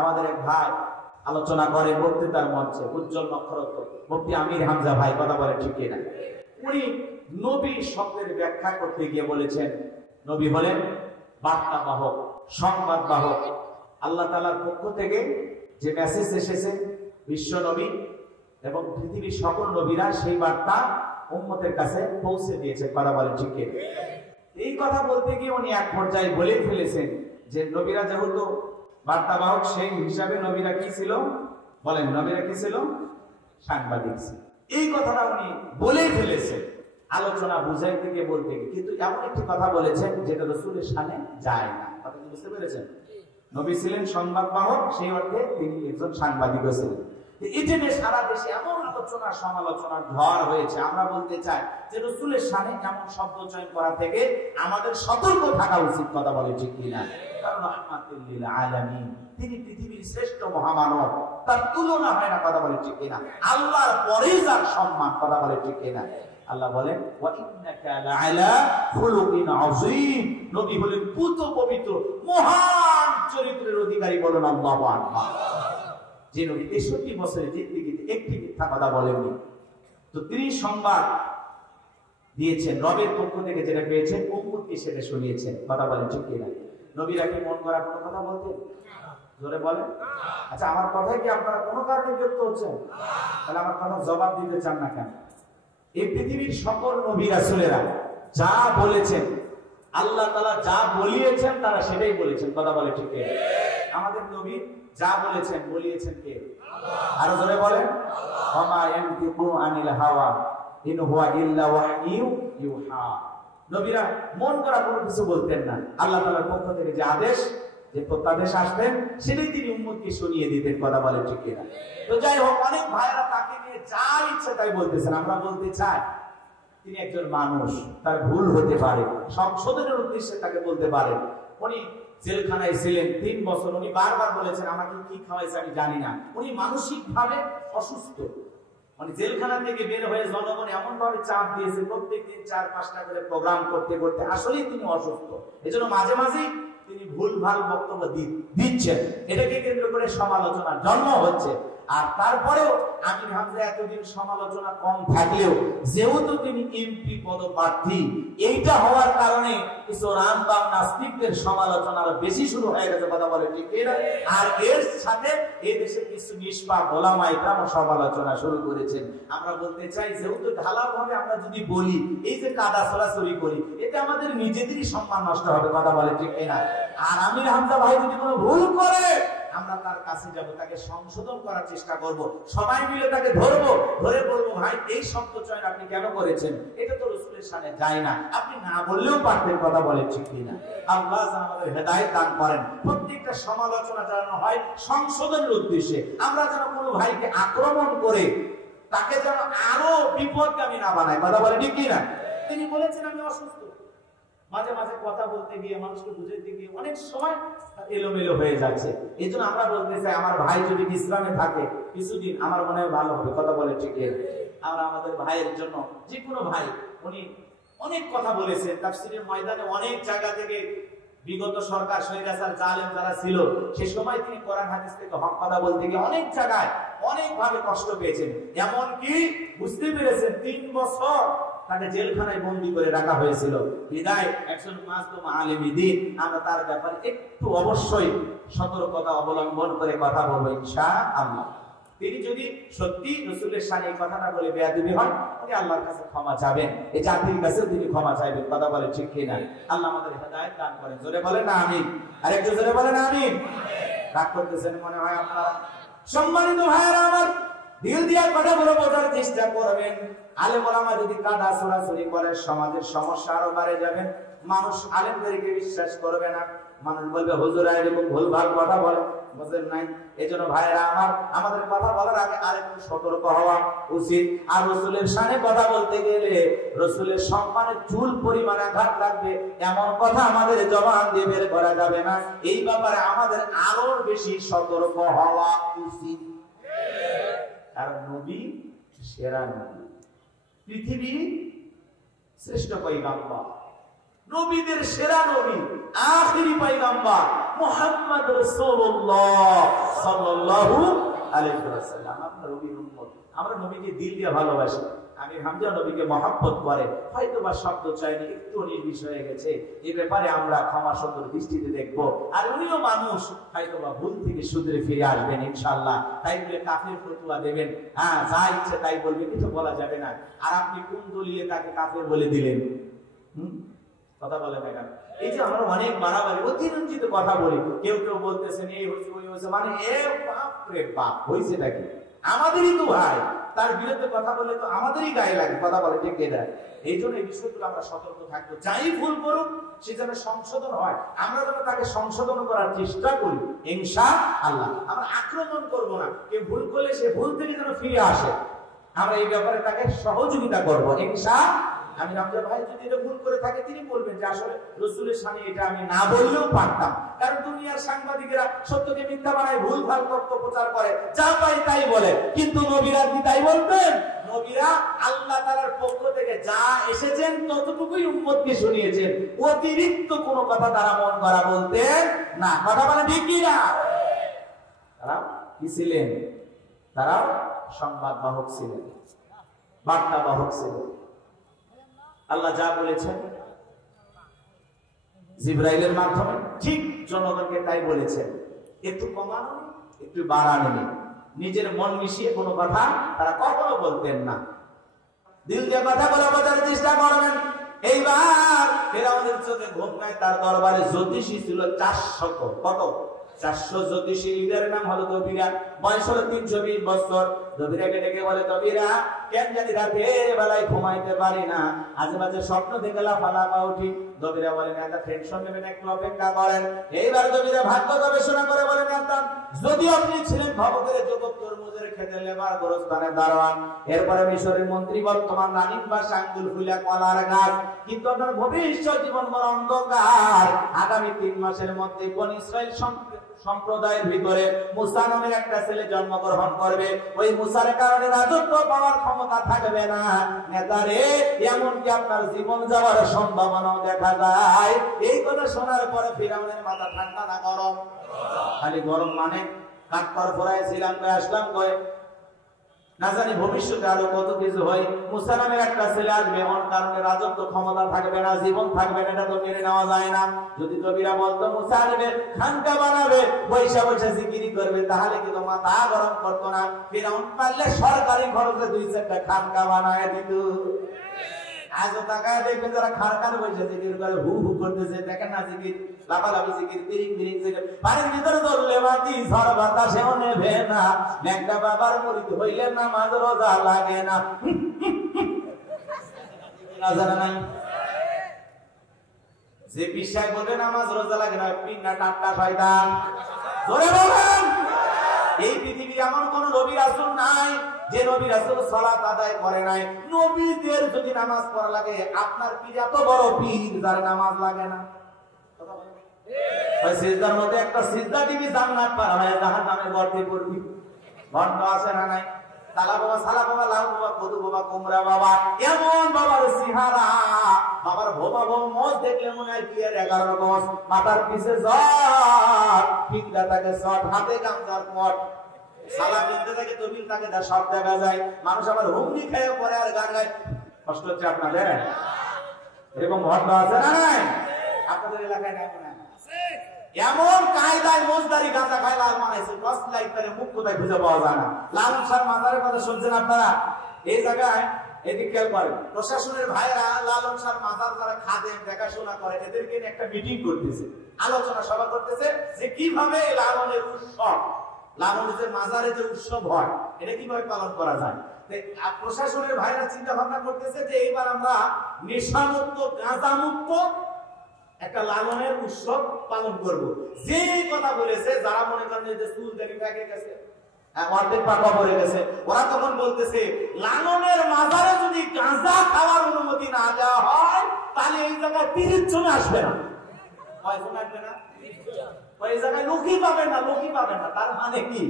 আমাদের এক ভাই আলোচনা করে বক্তৃতার মঞ্চে, উজ্জ্বল নক্ষত্র মুফতি আমির হামজা ভাই, কথা বলে ঠিক কিনা? উনি নবী শব্দের ব্যাখ্যা করতে গিয়ে বলেছেন, নবী হলেন বার্তা বাহক, সংবাদ বাহক। আল্লাহ তাআলার পক্ষ থেকে যে মেসেজ এসেছে বিশ্ব নবী এবং পৃথিবীর সকল নবীরা সেই বার্তা উম্মতের কাছে পৌঁছে দিয়েছে, কথা বলে ঠিক কিনা? এই কথা বলতে গিয়ে উনি এক পর্যায়ে বলে ফেলেছেন যে নবীরা যেহেতু বার্তাবাহক, সেই হিসাবে নবীরা কি ছিল বলেন? নবীরা কি ছিল? সাংবাদিক ছিল। এই কথাটা উনি বলেই ফেলেছেন আলোচনা বুঝাইতে গিয়ে বলতে গিয়ে, কিন্তু এমন একটি কথা বলেছেন যেটা রাসূলের শানে যায় না। কথা বুঝতে পেরেছেন? নবী ছিলেন সংবাদ বাহক, সেই অর্থে তিনি একজন সাংবাদিকও ছিলেন। এই জন্য সারা দেশে এমন আলোচনা সমালোচনার ঝড় হয়েছে। আমরা বলতে চাই যে রাসূলের শানে এমন শব্দ চয়ন করা থেকে আমাদের সতর্ক থাকা উচিত, কথা বলে ঠিক কিনা? কারণ রাহমাতুল লিল আলামিন, তিনি পৃথিবীর শ্রেষ্ঠ মহামানব, তার তুলনা হয় না, কথা বলে ঠিক কিনা? আল্লাহর পরেই যার সম্মান, কথা বলে ঠিক কিনা? আল্লাহ বলেন ওয়া ইন্নাকা লাআলা খুলুকিন আযীম, নবী হলেন পুত পবিত্র মহান চরিত্রের অধিকারী, বলেন আল্লাহু আকবার। যে নবী 63 বছরের জিন্দেগিতে একটি মিথ্যা কথা বলেননি, তো তিনি সংবাদ দিয়েছেন রবের পক্ষ থেকে, যেটা পেয়েছেন উম্মতকে সেটা শুনিয়েছেন, কথা বলেন ঠিক কিনা? নবীরা কি মন করা কোনো কথা বলতেন? জোরে বলেন। আচ্ছা, আমার কথায় কি আপনারা কোনো কারণে বিরক্ত হচ্ছেন? তাহলে আমার কথা জবাব দিতে চান না কেন? এই পৃথিবীর সকল নবী রাসূলেরা যা বলেছেন, আল্লাহ তাআলা যা বলিয়েছেন তারা সেটাই বলেছেন, কথা বলে ঠিক কিনা? আমাদের নবী যা বলেছেন বলিয়েছেন কে? আরো জোরে বলেন। ওমা ইয়ানতিকু আনিল হাওয়া ইন হুয়া ইল্লা ওয়াহয়ু ইউহা। নবীরা মন করা কোনো কিছু বলতেন না, আল্লাহ তাআলার পক্ষ থেকে যে আদেশ, যে প্রত্যাদেশ আসতেন সেটাই তিনি উম্মতকে শুনিয়ে দিতেন, কথা বলে ঠিক কিনা? তো যাই হোক, অনেক ভাইরা তাকে নিয়ে যা ইচ্ছে তাই বলতেছেন। আমরা বলতে চাই তিনি একজন মানুষ, তার ভুল হতে পারে, সংশোধনের উদ্দেশ্যে তাকে বলতে পারেন। উনি জেলখানায় ছিলেন 3 বছর, উনি বারবার বলেছেন আমাকে কি খাওয়াইছে আমি জানি না। উনি মানসিক ভাবে অসুস্থ, মানে জেলখানা থেকে বের হয়ে জনগণ এমন ভাবে চাপ দিয়েছে, প্রত্যেকদিন 4-5টা করে প্রোগ্রাম করতে করতে আসলেই তিনি অসুস্থ। এজন্য মাঝে মাঝেই তিনি ভুলভাল বক্তব্য দিচ্ছেন, এটাকে কেন্দ্র করে সমালোচনার জন্ম হচ্ছে। আর তারপরেও আমির হামজা এতদিন সমালোচনা কম থাকলেও যেহেতু তিনি এমপি পদপ্রার্থী, এইটা হওয়ার কারণে কিছু রামবাম নাস্তিকদের সমালোচনা আরো বেশি শুরু হয়ে গেছে, কথা বলে ঠিক কিনা? আর এর সাথে এই দেশের কিছু নিষ্পাপ ওলামা ইকরাম সমালোচনা শুরু করেছেন। আমরা বলতে চাই যেহেতু ঢালাওভাবে আমরা যদি বলি, এই যে কাদা ছড়াছড়ি করি, এটা আমাদের নিজেদেরই সম্মান নষ্ট হবে, কথা বলে ঠিক কিনা? আর আমির হামজা ভাই যদি কোনো ভুল করে আমরা তার কাছে যাব, তাকে সংশোধন করার চেষ্টা করব, সবাই মিলে তাকে ধরবো, ধরে বলবো ভাই এই শব্দ চয়ন আপনি কেন করেছেন, এটা তো রাসূলের শানে যায় না, আপনি না বললেও পারতেন, কথা বলে ঠিক কিনা? আল্লাহ যেন আমাদের হেদায়েত দান করেন। প্রত্যেকটা সমালোচনা জানানো হয় সংশোধনের উদ্দেশ্যে, আমরা যেন কোনো ভাইকে আক্রমণ করে তাকে যেন আরো বিপদগামী না বানায়, কথা বলে ঠিক কিনা? তিনি বলেছেন আমি অসুস্থ, মাঝে মাঝে কথা বলতে গিয়ে মানুষকে বুঝাইতে গিয়ে অনেক সময় এলোমেলো হয়ে যাচ্ছে। এই জন্য আমরা বলতে চাই আমার ভাই যদি বিশ্রামে থাকে কিছুদিন, আমার মনে হয় ভালো হবে, কথা বলে ঠিক। আমরা আমাদের ভাইয়ের জন্য, যে কোনো ভাই, উনি অনেক কথা বলেছেন তাফসীরের ময়দানে, অনেক জায়গা থেকে বিগত সরকার স্বৈরাচার জালেম যারা ছিল সে সময় তিনি কোরআন হাদিস থেকে হক কথা বলতে গিয়ে অনেক জায়গায় অনেক ভাবে কষ্ট পেয়েছেন। এমন কি বুঝতে পেরেছেন 3 বছর তাকে জেলখানায় বন্দী করে রাখা হয়েছিল। বিদায় একজন মাসলুম আলেম দ্বীন, আমরা তার ব্যাপারে একটু অবশ্যই সতর্কতা অবলম্বন করে কথা বলবো ইনশাআল্লাহ। তিনি যদি সত্যি রাসূলের শানে এই কথাটা বলে বেয়াদবি হয়, উনি আল্লাহর কাছে ক্ষমা চাইবেন, এই জাতির কাছে তিনি ক্ষমা চাইবেন, কথা বলে ঠিক কিনা? আল্লাহ আমাদের হেদায়েত দান করেন, জোরে বলেন আমিন। আর একটু জোরে বলেন আমিন। রাগ করতেছেন মনে হয় আপনারা। সম্মানিত ভাইরা আমার, দিল দিয়া কথা বলে বোঝার চেষ্টা করবেন। আলেম ওলামা যদি কাদা ছড়াছড়ি করে সমাজের সমস্যা আরো বাড়ে যাবেন। মানুষ আলেমদেরকে বিশ্বাস করবে না, মানুষ বলবে হুজুরা এরকম ভুলভাল কথা বলে, বুঝেন নাই? এজন্য ভাইরা আমার, আমাদের কথা বলার আগে আরেকটু সতর্ক হওয়া উচিত। আর রাসূলের শানে কথা বলতে গেলে রাসূলের সম্মানে চুল পরিমাণ আঘাত লাগবে এমন কথা আমাদের জবান দিয়ে বের করা যাবে না। এই ব্যাপারে আমাদের আরো বেশি সতর্ক হওয়া উচিত। কারণ নবী সেরা নবী, পৃথিবী শ্রেষ্ঠ পয়গম্বর, নবীদের সেরা নবী, আখিরি পয়গম্বর মুহাম্মদ রাসূলুল্লাহ সাল্লাল্লাহু আলাইহি ওয়াসাল্লাম। আমরা নবীর উম্মত, আমরা নবীকে দিল দিয়ে ভালোবাসি। আমির হামজা নবীকে মহব্বত করে, হয়তো বা শব্দ চাইনি, একটু নির্বিষ হয়ে গেছে, এই ব্যাপারে আমরা ক্ষমা সুন্দর দৃষ্টিতে দেখবো। আর উনিও মানুষ, হয়তো বা ভুল থেকে শুধরে ফিরে আসবেন ইনশাআল্লাহ। তাই বলে কাফের ফতোয়া দেবেন, হ্যাঁ যা ইচ্ছে তাই বলবেন, কিছু বলা যাবে না। আর আপনি কোন দলিয়ে তাকে কাফের বলে দিলেন? কথা বলে না কেন? এই যে আমরা অনেক মারামারি অতিরঞ্জিত কথা বলি, কেউ কেউ বলতেছেন এই হচ্ছে ওই হচ্ছে, মানে এ বাপ রে বাপ, হয়েছেটা কি? আমাদেরই তো ভাই, তার বিরুদ্ধে কথা বলে তো আমাদেরই গায়ে লাগে। কথা বলে ঠিক না? এই জন্য এই বিষয়গুলো আমরা সতর্ক থাকবো। যাই ভুল করুক সে যেন সংশোধন হয়, আমরা যেন তাকে সংশোধন করার চেষ্টা করি ইনশাআল্লাহ। আমরা আক্রমণ করব না, কেউ ভুল করলে সে ভুল থেকে যেন ফিরে আসে, আমরা এই ব্যাপারে তাকে সহযোগিতা করবো ইনশাআল্লাহ। আমি রামজান ভাই যদি এটা ভুল করে থাকে, তিনি বলবেন যে আসলে রাসূলের সামনে এটা আমি না বললেও পারতাম। কারণ দুনিয়ার সাংবাদিকেরা সত্যকে মিথ্যা বানায়, ভুল ভাল তথ্য প্রচার করে, যা পায় তাই বলে। কিন্তু নবীরা কি তাই বলতেন? নবীরা আল্লাহ তাআলার পক্ষ থেকে যা এসেছেন ততটুকুই উম্মতকে শুনিয়েছেন, অতিরিক্ত কোনো কথা তারা মন করা বলতেন না। কথা বলে ঠিক কি না? তারা কি ছিলেন? তারাও সংবাদ বাহক ছিলেন, বার্তা বাহক ছিলেন। আল্লাহ যা বলেছেন জিবরাইলের মাধ্যমে ঠিক জনগণকে তাই বলেছেন। একটু কমানো, একটু বাড়ানো, নিজের মন মিশিয়ে কোনো কথা তারা কখনো বলতেন না। দিল দিয়ে কথা বলে বোঝার চেষ্টা করবেন। এইবার ফেরাউনের চোখে ঘুম নাই, তার দরবারে জ্যোতিষী ছিল 400। কত? 400 জ্যোতিষী। লিডারের নাম হলো দবিরা, বয়স হলো 320 বছর। দবিরাকে ডেকে বলে, দবিরা কেন জানি রাতের বেলায় ঘুমাইতে পারি না, আজে বাজে স্বপ্ন দেখে লাফালাফা উঠি। দবিরা বলেন, এত টেনশন নেবেন, একটু অপেক্ষা করেন। এইবার দবিরা ভাগ্য গবেষণা করে বলেন, যদি আপনি ছিলেন ভবকের জগৎ তরমুজের খেতে লেবার গোরস্থানের দারোয়ান, এরপরে মিশরের মন্ত্রী, বর্তমান রানীর বাসা আঙ্গুল ফুলা কলার গাছ, কিন্তু আপনার ভবিষ্যৎ জীবন বড় অন্ধকার। আগামী 3 মাসের মধ্যে কোন ইসরায়েল সম্প্রদায়ের ভিতরে মুসা নামের একটা ছেলে জন্মগ্রহণ করবে, ওই মুসার কারণে রাজত্ব পাওয়ার ক্ষমতা থাকবে না নেতারে, এমনকি আপনার জীবন যাওয়ার সম্ভাবনাও দেখা যায়। এই কথা শোনার পরে ফিরাউনের মাথা ঠান্ডা না গরম? খালি গরম। মানে কাঠ কর ফরাইছিলাম কই আসলাম কই, না জানি ভবিষ্যতে আরো কত কিছু হয়। মুসা নামের একটা ছেলে আসবে, ওর কারণে রাজত্ব ক্ষমতা থাকবে না, জীবন থাকবে না, এটা তো মেনে নেওয়া যায় না। যদি কবিরা বলতো মুসা আসবে, খানকা বানাবে, পয়সা পয়সা জিকিরি করবে, তাহলে কি তোমার তা গরম করতো না? ফিরাউন পারলে সরকারি খরচে 2-4টা খানকা বানায় দিত। আজও তাকায় দেখবেন যারা খারকার পয়সা জিকির করে, হু হু করতেছে, দেখেন না জিকির, লাফালাফি জিকির, পিরিং পিরিং জিকির, পানির ভিতরে ধরলে মাটি ঝড় বাতাসেও নেবে না, নেকটা বাবার মরিত হইলে নামাজ রোজা লাগে না। জানা নাই যে বিশ্বাস বলবে নামাজ রোজা লাগে না, পিন্না টাটকা শয়তান। জোরে বলেন। এই পৃথিবীর এমন কোন নবী রাসূল নাই যে নবী রাসূল সালাত আদায় করে নাই। নবীদের যদি নামাজ পড়া লাগে, আপনার পীর এত বড় পীর যার নামাজ লাগে না? কথা বলেন। ওই সিজদার মধ্যে একটা সিজদা দিবি, জান্নাত পার হয়ে জাহান্নামের গর্তে পড়বি। বন্ধ আছে না নাই? তালা বাবা, সালা বাবা, লাউ বাবা, কদু বাবা, কুমড়া বাবা, এমন বাবার সিহারা, বাবার ভোমা ভোম মোজ দেখলে মনে হয় বিয়ের 11 গজ, মাথার পিছে জট, পিঠটা থাকে শট, হাতে গামছার পট, সালা বিনতে থাকে তবিল থাকে, তার সব দেখা যায়। মানুষ আবার হুমড়ি খেয়ে পরে আর গান গায়। কষ্ট হচ্ছে আপনাদের? এরকম ঘটনা আছে না নাই? আপনাদের এলাকায় নাই মনে হয়? এমন কায়দায় মোজদারি গাঁজা খায় লাল মানাইছে, টর্চ লাইট করে মুখ কোথায় খুঁজে পাওয়া যায় না। লালন শাহ মাজারের কথা শুনছেন আপনারা? এই জায়গায় এদিকে খেয়াল করেন, প্রশাসনের ভাইরা লালন শাহ মাজার যারা খাদেম দেখাশোনা করে, এদেরকে নিয়ে একটা মিটিং করতেছে, আলোচনা সভা করতেছে যে কিভাবে লালনের উৎসব, লালনের যে মাজারে যে উৎসব হয়, এটা কিভাবে পালন করা যায়। প্রশাসনের ভাইরা চিন্তা ভাবনা করতেছে যে এইবার আমরা নেশামুক্ত, গাঁজামুক্ত একটা লালনের উৎসব পালন করব। যে কথা বলেছে, যারা মনে করেন যে চুল দাড়ি পেকে গেছে, অর্ধেক পাকা পড়ে গেছে, ওরা তখন বলতেছে লালনের মাজারে যদি গাঁজা খাওয়ার অনুমতি না দেওয়া হয়, তাহলে এই জায়গায় 30 জন আসবে না। কয়জন আসবে না? ওই জায়গায় লোকই পাবে না, লোকই পাবে না। তার মানে কি?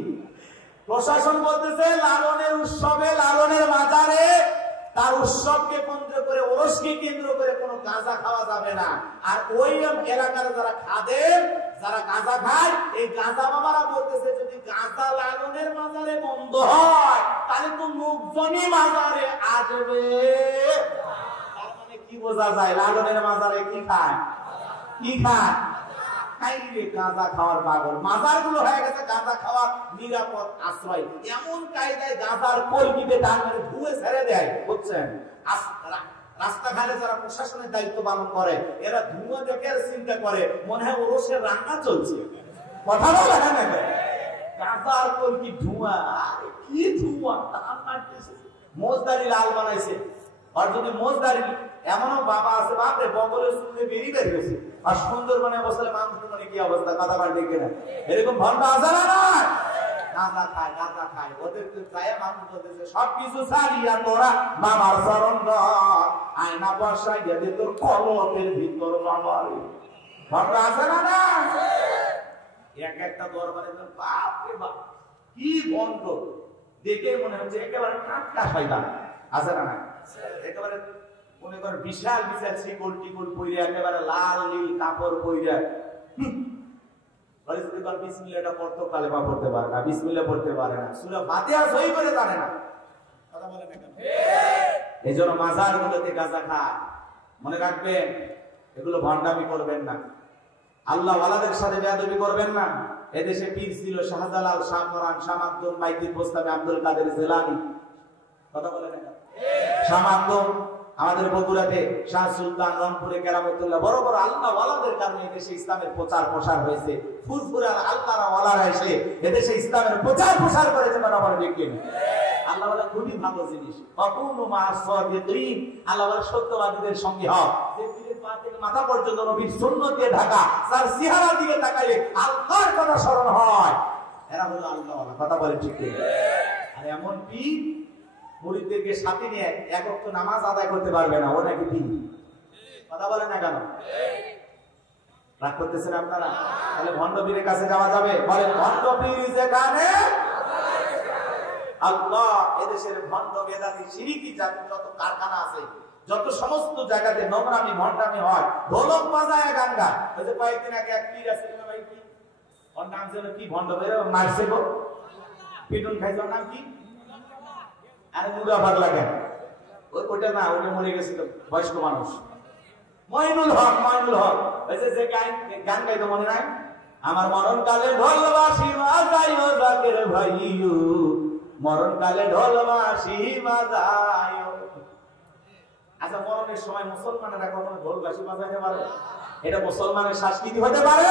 প্রশাসন বলতেছে লালনের উৎসবে, লালনের মাজারে তার উৎসবকে কেন্দ্র করে, ওরসকে কেন্দ্র করে কোনো গাঁজা খাওয়া যাবে না। আর ওই এলাকার যারা খাদেম, যারা গাঁজা খায়, এই গাঁজা বাবারা বলতেছে যদি গাঁজা লালনের মাজারে বন্ধ হয় তাহলে তো লোকজনই মাজারে আসবে। তার মানে কি বোঝা যায়, লালনের মাজারে কি খায়? কি খায়? গাঁজা খাওয়ার পাগল। মাজার গুলো হয়ে গেছে গাঁজা খাওয়ার নিরাপদ আশ্রয়। এমন কায়দায় গাঁজার কলকিতে টান মেরে ধুয়ে ছেড়ে দেয়, বুঝছেন? রাস্তাঘাটে যারা প্রশাসনের দায়িত্ব পালন করে, এরা ধুঁয়া দেখে চিন্তা করে মনে হয় ওরসের রান্না চলছে। কথা বলে না, গাঁজার কলকি ধোঁয়া, কি ধোঁয়া! মোজদারি লাল বানাইছে। আর যদি মোজদারি এমনও বাবা আছে, বাপরে বগলের চুলে বেরিয়ে বেরিয়েছে, আর সুন্দরবনে বসলে মানুষ মানে কি অবস্থা, কথা বল ঠিক না? এরকম ভণ্ড আছে না? গাঁজা খায়, গাঁজা খায়। ওদেরকে চায় মানুষ বলতেছে সবকিছু ছাড়িয়া তোরা বাবার চরণ ধর, আয়না বসাই দে তোর কলকের ভিতর বাবারে। ভণ্ড আছে না? এক একটা দরবারে বাপরে বাপ কি ভণ্ড, দেখে মনে হচ্ছে একেবারে টাটকা শয়তান। আছে না? একেবারে মনে করেন বিশাল বিশাল শিকল টিকল পইরে, একেবারে লাল নীল কাপড় পইরে, বিসমিল্লাহটা পড়তে কালেমা পড়তে পারে না, বিসমিল্লাহ পড়তে পারে না, সূরা ফাতিহা সহি করে জানে না। কথা বলেন না কেন? এইজন্য মাজারগুলোতে গাঁজা খায়। মনে রাখবেন, এগুলো ভণ্ডামি করবেন না, আল্লাহ ওয়ালাদের সাথে বেয়াদবি করবেন না। এদেশে পীর ছিল শাহজালাল, শাহ মরান, শাহ মাকদুম, মাইকির পোস্তামে আব্দুল কাদের জিলানী। কথা বলেন না কেন? শাহ মাকদুম আমাদের বগুড়াতে, শাহ সুলতান, রংপুরে কেরামতুল্লাহ, বড় বড় আল্লাহ ওয়ালাদের কারণে এদেশে ইসলামের প্রচার প্রসার হয়েছে। ফুরফুরার আল্লাহ ওয়ালারা এসে এদেশে ইসলামের প্রচার প্রসার করেছে। আমার বিজ্ঞানী আল্লাহ ওয়ালা খুবই ভালো জিনিস। অকুনু মা'আস সাদিকিন, আল্লাহ ওয়ালা সত্যবাদীদের সঙ্গে হও। যে পীরের পা থেকে মাথা পর্যন্ত নবীর সুন্নাত দিয়ে ঢাকা, তার চেহারার দিকে তাকালে আল্লাহর কথা স্মরণ হয়, এরা হলো আল্লাহ ওয়ালা। কথা বলে ঠিক না? আর এমন পীর মুরিদদেরকে সাথে নিয়ে এক ওয়াক্ত নামাজ আদায় করতে পারবে না, ও নাকি পীর। কথা বলেন না কেন? রাগ করতেছেন আপনারা? তাহলে ভণ্ড পীরের কাছে যাওয়া যাবে? বলেন, ভণ্ড পীর যেখানে আল্লাহ। এদেশের ভণ্ড বেদাতি শিরকি জাতির যত কারখানা আছে, যত সমস্ত জায়গাতে নোংরামি ভণ্ডামি হয়, ঢোলক বাজায় গান গায়। ওই যে কয়েকদিন আগে এক পীর আছে না ভাই, কি ওর নাম ছিল কি, ভণ্ড বের মারছে গো, পিটুন খাইছে, ওর নাম কি? আরে মুগা পাগলা কেন? ওইটা না, ওটা মরে গেছে তো, বয়স্ক মানুষ, মইনুল হক। মইনুল হক ওই যে গান গাইতো, মনে নাই? আমার মরণকালে ঢোলবাসি বাজাইও জাকের ভাইও, মরণকালে ঢোলবাসি বাজাইও। আচ্ছা, মরণের সময় মুসলমানেরা কখনো ঢোলবাসি বাজাইতে পারে? এটা মুসলমানের সংস্কৃতি হতে পারে?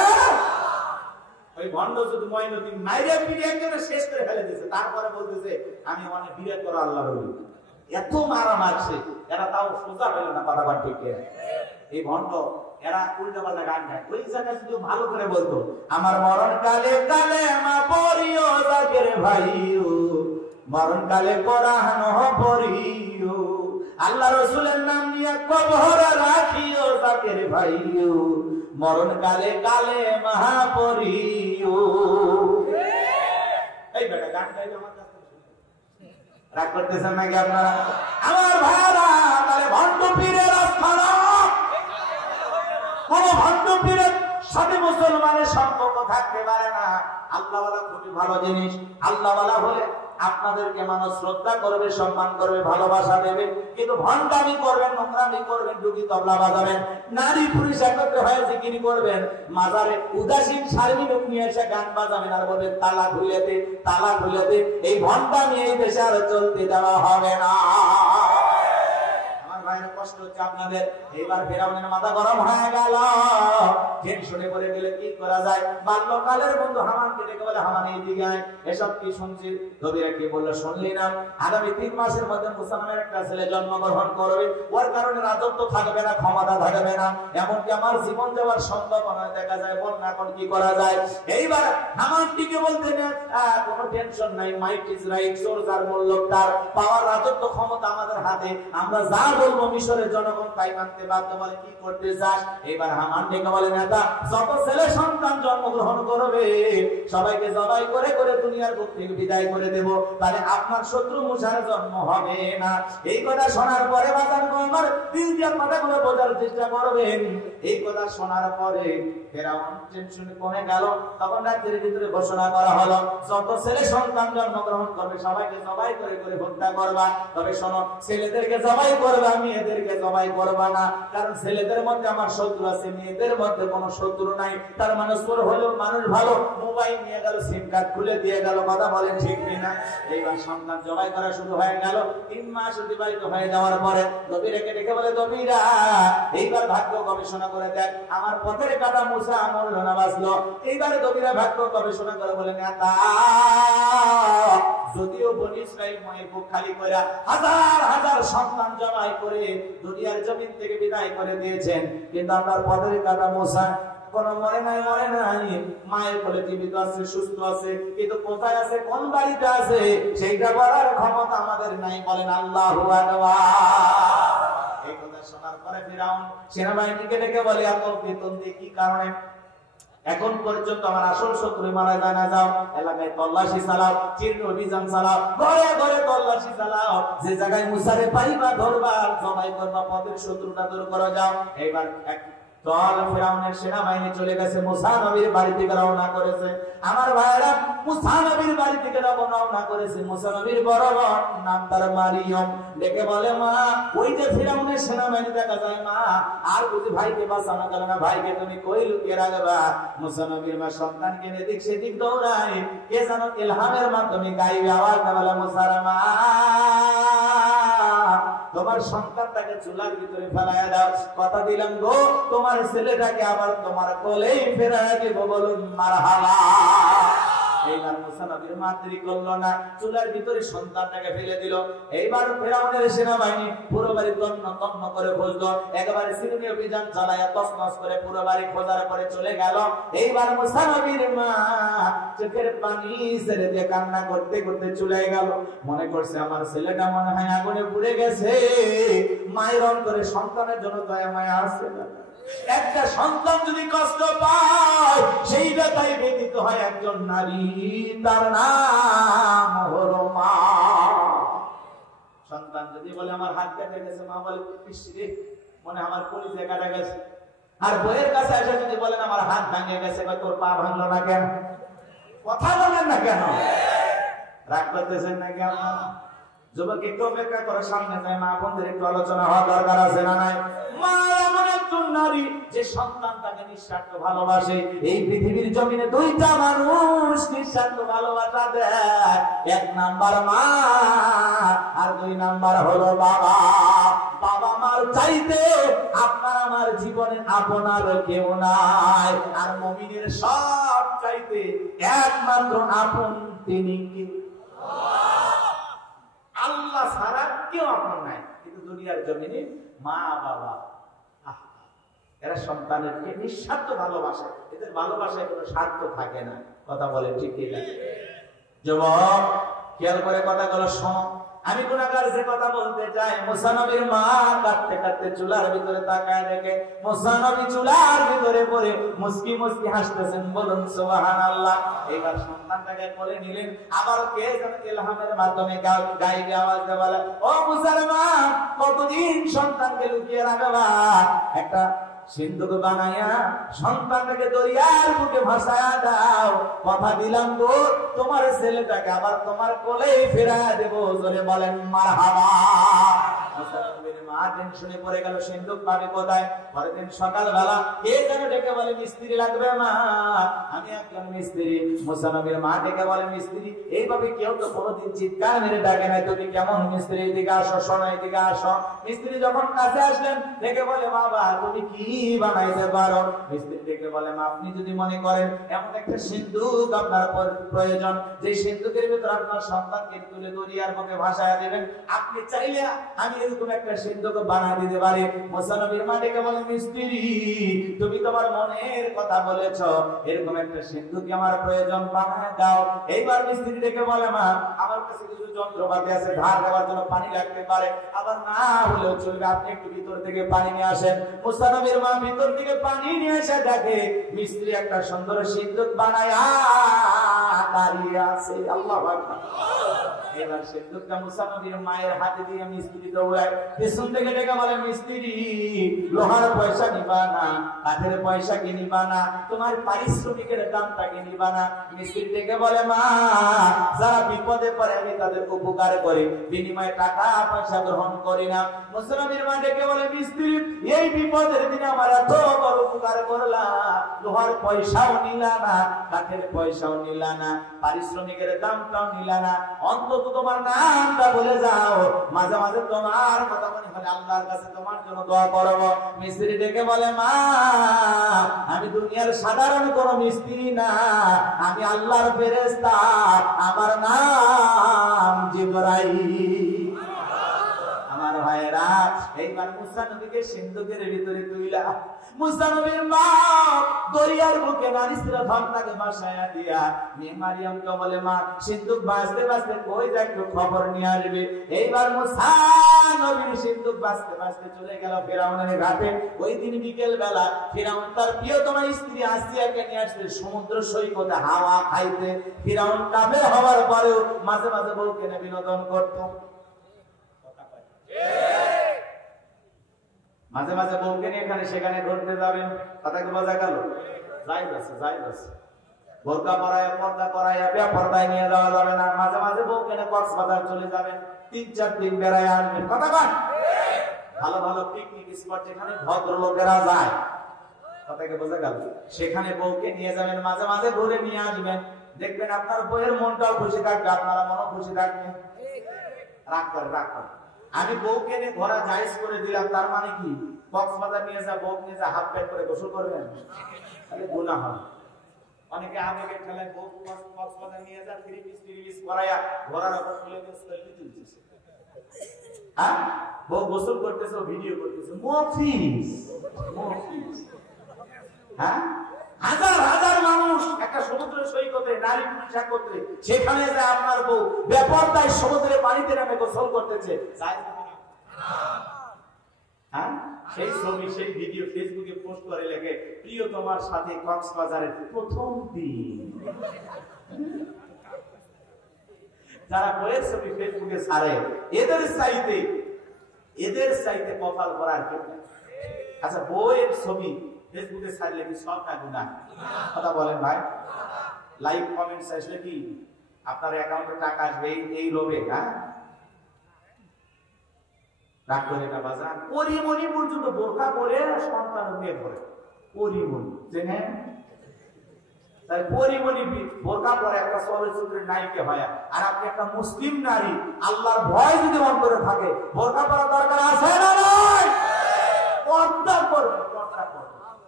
ওই ভণ্ড যদি মঈনুদ্দিন মাইরা পিড়ে একজনে শেষ করে ফেলে দিয়েছে, তারপরে বলতেছে আমি অনেক বিরাট বড় আল্লাহর ওলি। এত মারা মারছে, এরা তাও সোজা হইল না, কথা বল ঠিক না? এই ভণ্ড এরা উল্টা পাল্টা গান গায়। ওই জায়গায় যদি ভালো করে বলতো, আমার মরণ কালে কালেমা পড়িও জাকের ভাইও, মরণ কালে কোরআন পড়িও, আল্লাহ রাসূলের নাম নিয়ে কবরে রাখিও জাকের ভাইও, মরণ কালে কালেমা পড়িও। এই বেটা গান গাইলে আমার কাছে রাগ করতেছেন নাকি আপনারা? আমার ভাইরা, তাহলে ভণ্ড পীরের আস্থানা, কোন ভণ্ড পীরের সাথে মুসলমানের সম্পর্ক থাকতে পারে না। আল্লাহওয়ালা খুবই ভালো জিনিস। আল্লাহওয়ালা হলে আপনাদেরকে মানুষ শ্রদ্ধা করবে, সম্মান করবে, ভালোবাসা দেবে। কিন্তু ভণ্ডামি করবেন, নোংরামি করবেন, ডুবি তবলা বাজাবেন, নারী পুরুষ একত্রে হয়ে জিকির করবেন, মাজারে উদাসীন শারীরিক রূপ নিয়ে এসে গান বাজাবেন আর বলবেন তালা খুলে দে, তালা খুলে দে। এই ভণ্ডামি এই দেশে আর চলতে দেওয়া হবে না। কষ্ট হচ্ছে আপনাদের। এইবার ফেরাউনের মাথা গরম হয়ে গেল, টেনশনে পড়ে গেলে কি করা যায়? বাল্যকালের বন্ধু হামানকে ডেকে বলে, হামান এইদিকে আয়, এসব কি শুনছি? নবীরা কি বললো শুনলি না? আগামী 3 মাসের মধ্যে মুসা নামের একটা ছেলে জন্মগ্রহণ করবে, ওর কারণে রাজত্ব থাকবে না, ক্ষমতা থাকবে না, এমনকি আমার জীবন যাওয়ার সম্ভাবনা দেখা যায়। বল না, এখন কি করা যায়? এইবার হামানটিকে বলতে না, কোনো টেনশন নাই, মাইট ইজ রাইট, সোর্স আর মূল্য তার, পাওয়ার রাজত্ব ক্ষমতা আমাদের হাতে, আমরা যা বলবো মিশরের জনগণ তাই মানতে বাধ্য, বলে কি করতে চাস? এবার হামান ডেকে বলে নেতা, যত ছেলে সন্তান জন্মগ্রহণ করবে সবাইকে জবাই করে করে দুনিয়ার বুক থেকে বিদায় করে দেব, তাহলে আপনার শত্রু মুসার জন্ম হবে না। এই কথা শোনার পরে বাজার আমার দিল দিয়ে কথাগুলো বোঝার চেষ্টা করবেন। এই কথা শোনার পরে ফেরাউন টেনশন কমে গেল। তখন রাজ্যের ভিতরে ঘোষণা করা হলো, যত ছেলে সন্তান জন্মগ্রহণ করবে সবাইকে জবাই করে করে হত্যা করবা। তবে শোনো, ছেলেদেরকে জবাই করবা, মেয়েদেরকে জবাই করবা না, কারণ ছেলেদের মধ্যে আমার শত্রু আছে, মেয়েদের মধ্যে কোনো শত্রু নাই। তার মানে সুর হলো মানুষ ভালো, মোবাইল নিয়ে গেল, সিম কার্ড খুলে দিয়ে গেল, কথা বলেন ঠিক কিনা? এইবার সন্তান জবাই করা শুরু হয়ে গেল। 3 মাস অতিবাহিত হয়ে যাওয়ার পরে দবিরাকে ডেকে বলে, দবিরা এইবার ভাগ্য গবেষণা করে দেখ, আমার পথের কাটা মুসা মরল না বাঁচলো। এইবারে দবিরা ভাগ্য গবেষণা করে বলে, নেতা যদিও বনি ইসরাইল মায়ের বুক খালি করে হাজার হাজার সন্তান জবাই করে দুনিয়ার জমিন থেকে বিদায় করে দিয়েছেন, কিন্তু আপনার পথের কাটা মুসা কোন মরে নাই, মরে নাই, মায়ের কোলে জীবিত আছে, সুস্থ আছে, কিন্তু কোথায় আছে, কোন বাড়িতে আছে, সেইটা বলার ক্ষমতা আমাদের নাই। বলেন আল্লাহু আকবার। এই কথা শোনার পরে ফিরাউন সেনাবাহিনীকে ডেকে বলে, এত বেতন দিয়ে কি কারণে? এখন পর্যন্ত আমার আসল শত্রু মারা যায় না, যাও এলাকায় তল্লাশি চালাও, চিহ্ন অভিযান চালাও, ঘরে ঘরে তল্লাশি চালাও, যে জায়গায় মুসারে পাইবা ধরবা, জবাই করবা, পথের শত্রুটা দূর করে যাও। এইবার দল ফিরাউনের সেনাবাহিনী চলে গেছে, মুসা নবীর বাড়ি থেকে রওনা করেছে। আমার ভাইরা মুসা নবীর বাড়ি থেকে রওনা করেছে। মুসা নবীর বড় বোন নাম তার মারিয়ম, ডেকে বলে, মা ওই যে ফিরাউনের সেনাবাহিনী দেখা যায়, মা আর বুঝি ভাইকে বাঁচানো গেল না, ভাইকে তুমি কই লুকিয়ে রাখবা? মুসা নবীর মা সন্তানকে এদিক সেদিক দৌড়ায়, কে যেন ইলহামের মাধ্যমে গাইবে, আওয়াজ বলে, মুসার মা তোমার সন্তানটাকে চুলার ভিতরে ফেলাইয়া দাও, কথা দিলাম গো তোমার ছেলেটাকে আবার তোমার কোলেই ফেরাইয়া দেব, বলুন মারহাবা। এইবার মুসা নবীর মাতৃ করলো না, চুলার ভিতরে সন্তানটাকে ফেলে দিল। এইবার ফিরাউনের সেনাবাহিনী পুরো বাড়ি তন্ন তন্ন করে খুঁজলো, একেবারে সিরিয়াল অভিযান চালায়া তছনছ করে পুরো বাড়ি খোঁজার পরে চলে গেল। এইবার মুসা নবীর মা চোখের পানি ছেড়ে দিয়ে কান্না করতে করতে চলে গেল। মনে করছে আমার ছেলেটা মনে হয় আগুনে পুড়ে গেছে। মায়ের অন্তরে সন্তানের জন্য দয়া মায়া আসছে না। একটা সন্তান যদি কষ্ট পায় সেই ব্যথায় ব্যতীত হয় একজন নারী, তার নাম হলো মা। সন্তান যদি বলে আমার হাত কেটে গেছে, মা বলে পিসরে মনে আমার কলিজা কাটা গেছে। আর বইয়ের কাছে এসে যদি বলেন আমার হাত ভাঙে গেছে, তোর পা ভাঙলো না কেন? কথা বলেন না কেন? রাগ করতেছেন না কেন? যুবক একটু অপেক্ষা করে, সামনে যায়, মা বোনদের একটু আলোচনা হওয়া দরকার আছে না নাই? মা এমন একজন নারী যে সন্তানটাকে নিঃস্বার্থ ভালোবাসে। এই পৃথিবীর জমিনে দুইটা মানুষ নিঃস্বার্থ ভালোবাসা দেয়, এক নাম্বার মা আর 2 নাম্বার হলো বাবা। বাবা মার চাইতে আপনার আমার জীবনে আপনার কেউ নাই। আর মুমিনের সব চাইতে একমাত্র আপন তিনি কি? আল্লাহ ছাড়া কেউ আপন নাই। কিন্তু দুনিয়ার জমিনে মা বাবা এরা সন্তানকে নিঃস্বার্থ ভালোবাসে, এদের ভালোবাসায় কোনো স্বার্থ থাকে না। কথা বলে ঠিক কিনা? যুবক খেয়াল করে কথাগুলো শোনো। আমি গুনাহগার যে কথা বলতে চাই, মুসা নবীর মা কাঁদতে কাঁদতে চুলার ভিতরে তাকায় দেখে মুসা নবী চুলার ভিতরে পড়ে মুস্কি মুস্কি হাসতেছেন, বলুন সুবহানাল্লাহ। এইবার সন্তানটাকে কোলে নিলেন, আবার কে যেন ইলহামের মাধ্যমে গাইবে, আওয়াজ দিয়ে বলে, ও মুসার মা কতদিন সন্তানকে লুকিয়ে রাখবা? একটা সিন্ধুক বানাইয়া সন্তানটাকে দরিয়ার বুকে ভাসায়া দাও, কথা দিলাম গো তোমার ছেলেটাকে আবার তোমার কোলেই ফেরায়া দেব, জোরে বলেন মারহাবা। মা টেনশনে পড়ে গেল, সিন্ধুক পাবে কোথায়? পরের দিন সকালবেলা কে যেন ডেকে বলে, মিস্ত্রি লাগবে মা। আমি একজন মিস্ত্রি। মুসা নবীর মা ডেকে বলে, মিস্ত্রি? এইভাবে কেউ তো কোনোদিন চিৎকার মেরে ডাকে নাই, তুমি কেমন মিস্ত্রি? এদিকে আসো, শোনো এদিকে আসো। মিস্ত্রি যখন কাছে আসলেন ডেকে বলে, বাবা তুমি কি বানাইতে পারো? মিস্ত্রি ডেকে বলে, মা আপনি যদি মনে করেন এমন একটা সিন্ধুক আপনার প্রয়োজন, যে সিন্ধুকের ভিতরে আপনার সন্তানকে তুলে দরিয়ার বুকে ভাসায়া দেবেন, আপনি চাইলে আমি এরকম একটা সিন্ধুক সিন্ধুক বানিয়ে দিতে পারে। মুসা নবীর মা ডেকে বলে, মিস্ত্রি তুমি তোমার মনের কথা বলেছো, এরকম একটা সিন্ধুক আমার প্রয়োজন, বানিয়ে দাও। এইবার মিস্ত্রি ডেকে বলে, মা আমার কাছে কিছু যন্ত্রপাতি আছে, ধার দেওয়ার জন্য পানি লাগতে পারে, আবার না হলেও চলবে, আপনি একটু ভিতর থেকে পানি নিয়ে আসেন। মুসা নবীর মা ভিতর থেকে পানি নিয়ে এসে দেখে মিস্ত্রি একটা সুন্দর সিন্ধুক বানায় দাঁড়িয়ে আছে। আল্লাহু আকবার। এবার সিন্ধুকটা মুসা নবীর মায়ের হাতে দিয়ে মিস্ত্রি দৌড়ায়, পেছন থেকে ডেকে বলে, মিস্ত্রি লোহার পয়সা নিবা না, কাঠের পয়সা কি নিবা না, তোমার পারিশ্রমিকের দামটা কি নিবা না? মিস্ত্রি ডেকে বলে, মা যারা বিপদে পড়ে আমি তাদের উপকার করি, বিনিময়ে টাকা পয়সা গ্রহণ করি না। মুসা নবীর মা ডেকে বলে, মিস্ত্রি এই বিপদের দিনে আমার এত বড় উপকার করলা, লোহার পয়সাও নিলা না, কাঠের পয়সাও নিলা না, পারিশ্রমিকের দামটাও নিলা না, অন্তত তোমার নামটা বলে যাও, মাঝে মাঝে তোমার কথা মনে হলে আল্লাহর কাছে তোমার জন্য দোয়া করব। মিস্ত্রি ডেকে বলে, মা আমি দুনিয়ার সাধারণ কোন মিস্ত্রি না, আমি আল্লাহর ফেরেশতা, আমার নাম জিবরাইল। আমার ভাইরা, এইবার মুসা নবীকে সিন্ধুকের ভিতরে তুইলা মুসা নবীর মা দরিয়ার বুকে নারিসরা ভাবনাকে বাসায়া দিয়া মেয়ে মারিয়ামকে বলে, মা সিন্ধুক বাজতে বাজতে কই যা একটু খবর নিয়ে আসবে। এইবার মুসা নবীর সিন্ধুক বাজতে বাজতে চলে গেল ফিরাউনের ঘাটে। ওই দিন বিকেল বেলা ফিরাউন তার প্রিয়তমা স্ত্রী আসিয়াকে নিয়ে আসছে সমুদ্র সৈকতে হাওয়া খাইতে। ফিরাউন কাফের হওয়ার পরেও মাঝে মাঝে বউকে নিয়ে বিনোদন করত, মাঝে মাঝে বউকে নিয়ে এখানে সেখানে ঘুরতে যাবেন। কথাকে বোঝা গেল? জায়েজ আছে। বোরকা পরায়, পর্দা করাইয়া বেপরদায় নিয়ে যাওয়া যাবে না। মাঝে মাঝে বউকে নিয়ে কক্সবাজার চলে যাবেন, 3-4 দিন বেড়ায় আসবেন। কথা বল। ভালো ভালো পিকনিক স্পট যেখানে ভদ্রলোকেরা যায়, কথাকে বোঝা গেল, সেখানে বউকে নিয়ে যাবেন, মাঝে মাঝে ঘুরে নিয়ে আসবেন। দেখবেন আপনার বউয়ের মনটাও খুশি থাকবে, আপনারা মনও খুশি থাকবে। রাগ করে। আমি বউকে নিয়ে ঘোরা জায়েজ করে দিলাম, তার মানে কি কক্সবাজার নিয়ে যা বউ নিয়ে যা হাফ প্যান্ট করে গোসল করবেন? তাহলে গুনাহ হবে। অনেকে আবেগের ঠেলায় বউ কক্সবাজার নিয়ে যা 3 পিস রিলিজ করায়া ঘোরার উপর তুলে দিয়ে সেলফি তুলতেছে। হ্যাঁ, বউ গোসল করতেছে, ভিডিও করতেছে। মফিস। হ্যাঁ, হাজার হাজার মানুষ একটা সমুদ্র সৈকতে নারী পুরুষ একত্রে, সেখানে যে আপনার বউ বেপরদায় সমুদ্রের পানিতে নামে গোসল করতেছে, হ্যাঁ, সেই ছবি সেই ভিডিও ফেসবুকে পোস্ট করে লেগে প্রিয়তমার সাথে কক্সবাজারের প্রথম দিন। যারা বইয়ের ছবি ফেসবুকে ছাড়ে, এদের চাইতে কপাল করার কেউ নেই। আচ্ছা, বইয়ের ছবি ফেসবুকে ছাড়লে কি সব না গুনাহ? কথা বলেন ভাই। লাইক কমেন্টস আসলে কি আপনার অ্যাকাউন্টে টাকা আসবে এই লোভে? হ্যাঁ, রাগ করে না বাজার। পরিমণি পর্যন্ত বোরকা পরে সন্তান বিয়ে করে, পরিমণি চেনেন? তাই পরিমণি বোরকা পরে একটা চলচ্চিত্রের নায়িকা হয়, আর আপনি একটা মুসলিম নারী, আল্লাহর ভয় যদি অন্তরে থাকে, বোরকা পরা দরকার আছে না নয়? পর্দা করবে।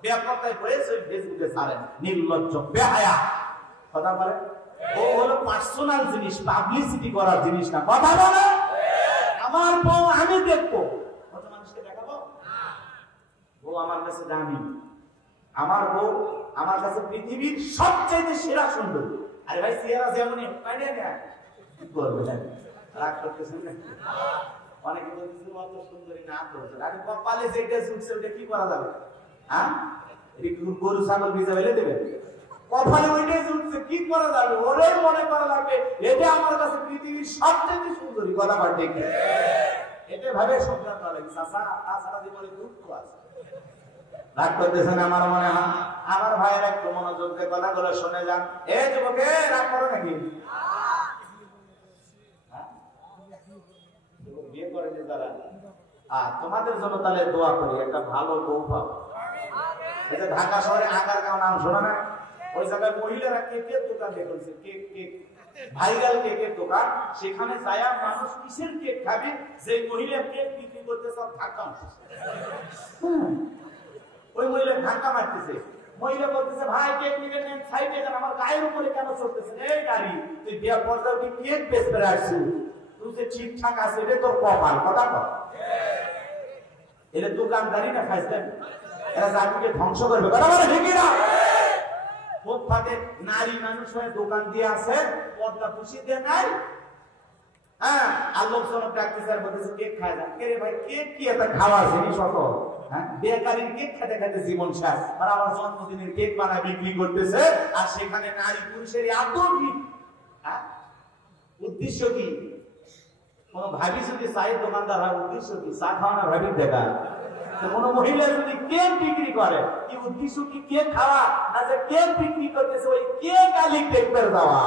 বেপরদায় বলেছে ফেসবুকে ছাড়েন, নির্লজ্জ বেহায়া। কথা বলে, ও হলো পার্সোনাল জিনিস, পাবলিসিটি করার জিনিস না। কথা বলে, আমার বউ আমি দেখবো, কত মানুষকে দেখাবো? বউ আমার কাছে দামি, আমার বউ আমার কাছে পৃথিবীর সবচেয়ে সেরা সুন্দর। আরে ভাই, চেহারা যেমনই পাইলে না কি করবে? রাগ করতেছেন না? অনেকে বলতেছে অত সুন্দরী না তো, আরে কপালে যেটা জুটছে ওটা কি করা যাবে? হ্যাঁ, গরু ছাগল ভিজা ফেলে দেবে, কপালে ওইটাই জুটছে, কি করা যাবে? ওরে মনে করা লাগবে এটা আমার কাছে পৃথিবীর সবচেয়ে সুন্দরী। কথা বল ঠিক? এটা ভাবে সংসার করা লাগে। তাছাড়া জীবনে দুঃখ আছে। রাগ করতেছেন আমার মনে হয়? আমার ভাইয়ের একটু মনোযোগ দিয়ে কথাগুলো শুনে যান। এ যুবকে, রাগ করো নাকি? বিয়ে করেনি যারা, তোমাদের জন্য তাহলে দোয়া করি, একটা ভালো বউ পাবো। ঢাকা শহরে আগারগাঁও নাম শোনা না? ওই জায়গায় মহিলারা কেকের দোকান দেখেছে, কেক ভাইরাল কেকের দোকান। সেখানে যায় মানুষ কিসের কেক খাবে, যে মহিলা কেক বিক্রি করতে সব ধাক্কা, ওই মহিলা ধাক্কা মারতেছে। মহিলা বলতেছে, ভাই কেক নিয়ে নেন, সাইডে যান, আমার গায়ের উপরে কেন চলতেছেন? এই গাড়ি, তুই বিয়ে পর্দায় কেক বেচতে আসছিস, তুই যে ঠিকঠাক আছে এটা তোর কপাল। কথা বল। এরা দোকানদারি না ফাইজলাম, এরা জাতিকে ধ্বংস করবে। কথা বলে ঠিক না? ফুটপাতে নারী মানুষ হয়ে দোকান দিয়ে আছে, পর্দা পুষি দিয়ে নাই। হ্যাঁ, আর লোকজন প্র্যাকটিস আর বলতেছে কেক খায় না। কে রে ভাই, কেক কি এটা খাওয়া জিনিস অত? হ্যাঁ, বেকারির কেক খেতে খেতে জীবন শেষ। আর আমার জন্মদিনের কেক বানায় বিক্রি করতেছে, আর সেখানে নারী পুরুষের এত ভিড়। হ্যাঁ, উদ্দেশ্য কি? কোন ভাবি যদি চাই দোকানদার হয়, উদ্দেশ্য কি? চা খাওয়া না ভাবি দেখা। কোন মহিলা যদি কেক বিক্রি করে, কি উদ্দেশ্য কি? কেক খাওয়া না, যে কেক বিক্রি করতেছে ওই কেক আলি দেখতে যাওয়া,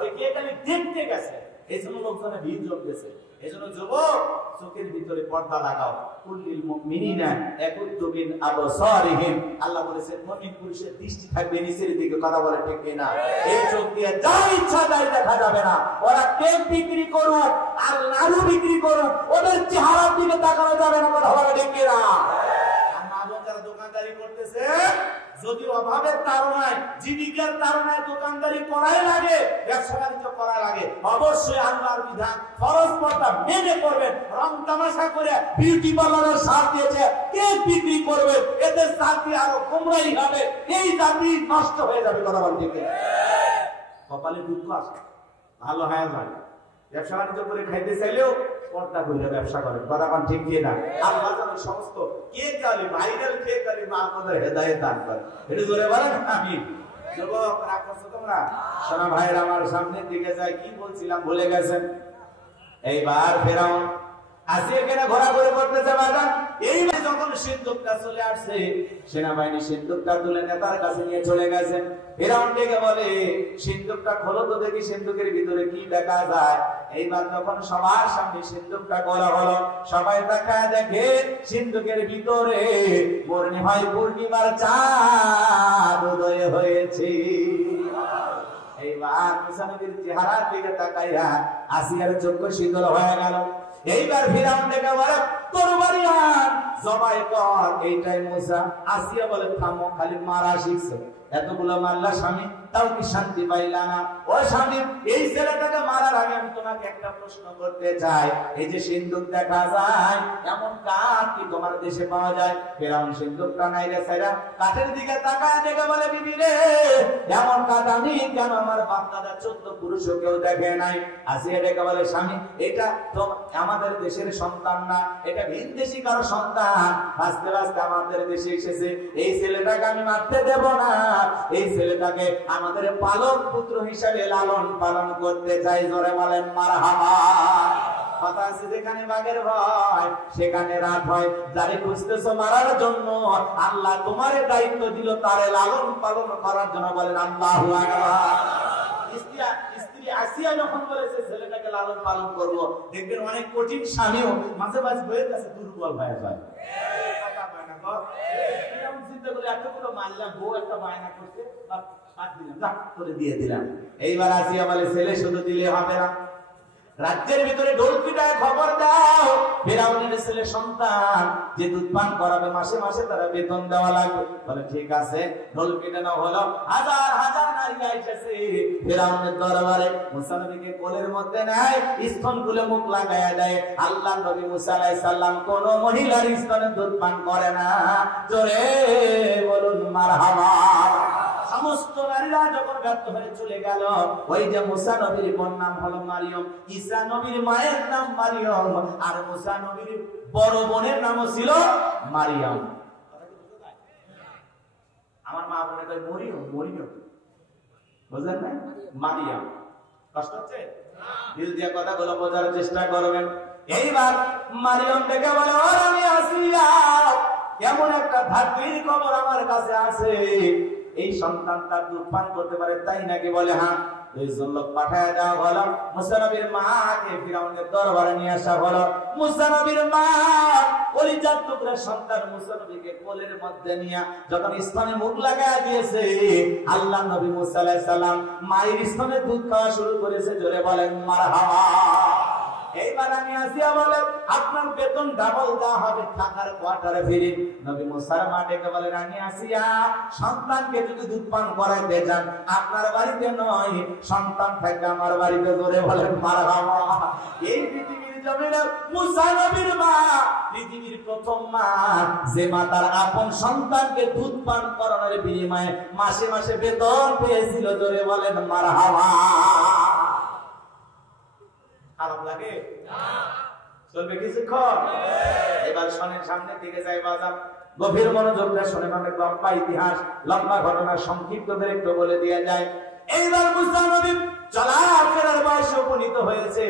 ওই কেক আলি দেখতে গেছে। এই জন্য লোকজনে ভিড় জমতেছে। এই জন্য যুবক, চোখের ভিতরে পর্দা লাগাও। কুল্লিল মুমিনিনা ইয়াকুদ্দু মিন আবসারিহিম, আল্লাহ বলেছেন মুমিন পুরুষের দৃষ্টি থাকবে নিচের দিকে। কথা বলে ঠিক কিনা? এই চোখ দিয়ে যা ইচ্ছা তাই দেখা যাবে না। ওরা কেক বিক্রি করুক আর নাড়ু বিক্রি করুক, ওদের চেহারার দিকে তাকানো যাবে না। কথা বলে ঠিক কিনা? আর মা বোন যারা দোকানদারি করতেছে, যদি অভাবের তাড়নায়, জীবিকার তাড়নায় দোকানদারি করাই লাগে, ব্যবসা বাণিজ্য করা লাগে, অবশ্যই আল্লাহর বিধান ফরজ পর্দা মেনে করবেন। রং তামাশা করে বিউটি পার্লারের সাথ দিয়েছে, কেক বিক্রি করবে, এদের জাতি আরো গোমরাহি হবে, এই জাতি নষ্ট হয়ে যাবে। কথা বলতে কপালে দুঃখ আসে, ভালো হয়ে যায়। ব্যবসা বাণিজ্য করে খাইতে চাইলেও পর্দা করে ব্যবসা করেন। কথা বল ঠিক কি না? আল্লাহ যেন সমস্ত কেক আলি, ভাইরাল কেক আলি মা আপনাদের হেদায়েত দান করে। এটা জোরে বলেন আমিন। যুবক, রাগ করছো তোমরা? সোনা ভাইয়ের আমার সামনের দিকে যায়, কি বলছিলাম ভুলে গেছেন? এইবার ফেরাউন আসিয়া কেনা ঘোরাঘুরি করতেছে বাজান। এই যখন সিন্ধুকটা চলে আসছে, সেনাবাহিনী সিন্ধুকটা তুলে নেতার কাছে নিয়ে চলে গেছেন। ফেরাউন ডেকে বলে, সিন্ধুকটা খোলো তো দেখি সিন্ধুকের ভিতরে কি দেখা যায়। এইবার যখন সবার সামনে সিন্ধুকটা খোলা হলো, সবাই তাকায় দেখে সিন্ধুকের ভিতরে মনে হয় পূর্ণিমার চাঁদ উদয় হয়েছে। এইবার মুসা নবীর চেহারার দিকে তাকাইয়া আসিয়ার চক্ষু শীতল হয়ে গেল। এইবার ফিরাউন ডেকে বলে, তরবারি আন, জবাই কর। এইটাই মুসা। আসিয়া বলে, থামো, খালি মারা শিখছো, এতগুলো মারলা স্বামী, তাও কি শান্তি পাইলা না? ও স্বামী, এই ছেলেটাকে মারার আগে আমি তোমাকে একটা প্রশ্ন করতে চাই। এই যে সিন্ধুক দেখা যায়, এমন কাঠ কি তোমার দেশে পাওয়া যায়? ফেরাউন সিন্ধুকটা নাই রে সাইরা কাঠের দিকে তাকায় দেখে বলে, বিবি রে, এমন কাঠ আমি কেন আমার বাপ দাদা 14 পুরুষও কেউ দেখে নাই। আসিয়া ডেকে বলে, স্বামী, এটা তো আমাদের দেশের সন্তান না, এটা ভিনদেশী কারো সন্তান। আস্তে আস্তে আমাদের দেশে এসেছে। এই ছেলেটাকে আমি মারতে দেব না। এই ছেলেটাকে আমাদের পালক পুত্র হিসেবে লালন পালন করতে চাই। জোরে বলেন মারহাবা। কথা আছে, যেখানে বাঘের ভয় সেখানে রাত হয়। যারে খুঁজতেছো মারার জন্য, আল্লাহ তোমার দায়িত্ব দিল তারে লালন পালন করার জন্য। বলেন আল্লাহু আকবার। স্ত্রী আসিয়া যখন বলেছে ছেলেটাকে লালন পালন করব, দেখবেন অনেক কঠিন স্বামীও মাঝে মাঝে বইয়ের কাছে দুর্বল হয়ে যায়। এইবার আসিয়া বলে, ছেলে শুধু দিলে হবে না, রাজ্যের ভিতরে ঢোলপিটায় খবর দাও, ফেরাউনের ছেলে সন্তান যে দুধ পান করাবে মাসে মাসে তারা বেতন দেওয়া লাগবে। বলে ঠিক আছে। ঢোলপিটা না হলো, হাজার হাজার নারী এসেছে ফেরাউনের দরবারে। মুসা নবীকে কোলের মধ্যে নেয়, স্তন খুলে মুখ লাগায়া দেয়। আল্লাহ নবী মুসা আলাইহিস সালাম কোন মহিলার স্তনে দুধ পান করে না। জোরে বলুন মারহাবা। সমস্ত নারীরা যখন ব্যর্থ হয়ে চলে গেল, ওই যে মুসা নবীর বোন নাম হলো মারিয়ম, ঈসা নবীর মায়ের নাম মারিয়ম, আর মুসা নবীর বড় বোনের নামও ছিল মারিয়ম। আমার মা বলে কয় মরিয়ম, মরিয়ম, বুঝলেন না? মারিয়ম। কষ্ট হচ্ছে? দিল দিয়ে কথাগুলো বোঝার চেষ্টা করবেন। এইবার মারিয়ম থেকে বলে, ও রানী আসিয়া, এমন একটা ধাত্রীর খবর আমার কাছে আছে, এই সন্তান তার দুধ পান করতে পারে, তাই নাকি? বলে হ্যাঁ। দুইজন লোক পাঠায় দেওয়া হলো, মুসা নবীর মাকে ফিরাউনের দরবারে নিয়ে আসা হলো। মুসা নবীর মা কলিজার টুকরা সন্তান মুসা নবীকে কোলের মধ্যে নিয়ে যখন স্তনে মুখ লাগায় দিয়েছে, আল্লাহ নবী মুসা আলাইহিস সালাম মায়ের স্তনে দুধ খাওয়া শুরু করেছে। জোরে বলেন মারহাবা। এইবার আমি আসিয়া বলে, আপনার বেতন ডাবল দেওয়া হবে, থাকার কোয়ার্টারে ফিরে। নবী মুসার মা ডেকে বলে, রানী আসিয়া, সন্তানকে যদি দুধ পান করাইতে যান, আপনার বাড়িতে নয়, সন্তান থাকবে আমার বাড়িতে। জোরে বলেন মারহাবা। এই পৃথিবীর জমিনে মুসা নবীর মা, পৃথিবীর প্রথম মা, যে মা তার আপন সন্তানকে দুধ পান করানোর বিনিময়ে মাসে মাসে বেতন পেয়েছিল। জোরে বলেন মারহাবা। খারাপ লাগে? চলবে কিছুক্ষণ? এবার শোনেন, সামনের দিকে যাই বাজার, গভীর মনোযোগটা শোনেন। অনেক লম্বা ইতিহাস, লম্বা ঘটনা, সংক্ষিপ্ত করে একটু বলে দেওয়া যায়। এইবার মুসা নবী চলাফেরার বয়সে উপনীত হয়েছে,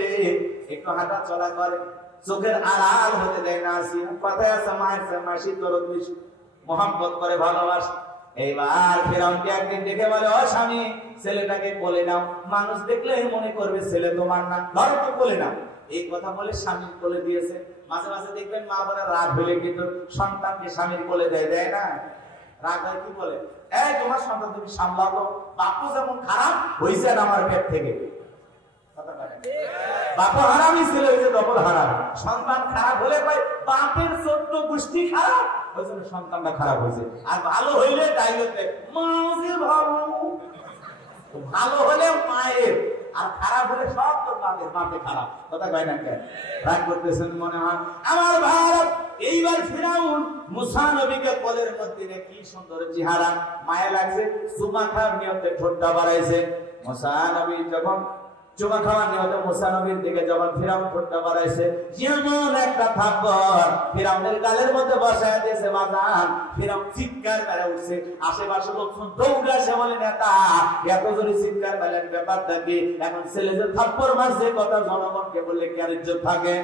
একটু হাঁটা চলা করে, চোখের আড়াল হতে দেয় না। আসি কথায় আছে মায়ের মাসি দরদ বেশি, মোহাম্মত করে ভালোবাসে। এইবার ফেরাউনকে একদিন দেখে বলে, ও স্বামী, ছেলেটাকে কোলে নাও। মানুষ দেখলে মনে করবে ছেলে তোমার না, ধরো তো কোলে নাও। এই কথা বলে স্বামীর কোলে দিয়েছে। মাঝে মাঝে দেখবেন মা বোনের রাগ হলে কিন্তু সন্তানকে স্বামীর কোলে দেয় না? রাগ হয় কি বলে, এই তোমার সন্তান তুমি সামলাও তো, বাপু যেমন খারাপ হয়েছে আমার পেট থেকে। বাপু হারামই ছিল, হয়েছে ডবল হারাম। সন্তান খারাপ হলে কয় বাপের 14 গোষ্ঠী খারাপ, ওই জন্য সন্তানটা খারাপ হয়েছে। আর ভালো হইলে ডাইলতে মাঝে ভালো, ভালো হলে মায়ের, আর খারাপ হলে সব তোর বাপের, বাপে খারাপ। কথা কয় না কেন? রাগ করতেছেন মনে হয় আমার ভারত। এইবার ফিরাউন মুসা নবীকে কোলের মধ্যে রেখে কি সুন্দর চেহারা, মায়া লাগছে, চুমা খাওয়ার নিয়তে ঠোঁটটা বাড়াইছে। মুসা নবী যখন চুমা খাওয়ার নিয়তে মুসা নবীর দিকে যখন ফিরাউন ঠোঁটটা বাড়াইছে, যেমন একটা থাপ্পড় ফিরাউনের গালের মধ্যে বসায় দিয়েছে বাজান। ফিরাউন চিৎকার করে উঠছে, আশেপাশে লোকজন দৌড়ে আসে, বলে নেতা এত জোরে চিৎকার করলেন, ব্যাপারটা কি? এখন ছেলে যে থাপ্পড় মারছে, কথা জনগণকে বললে কি আর ইজ্জত থাকে?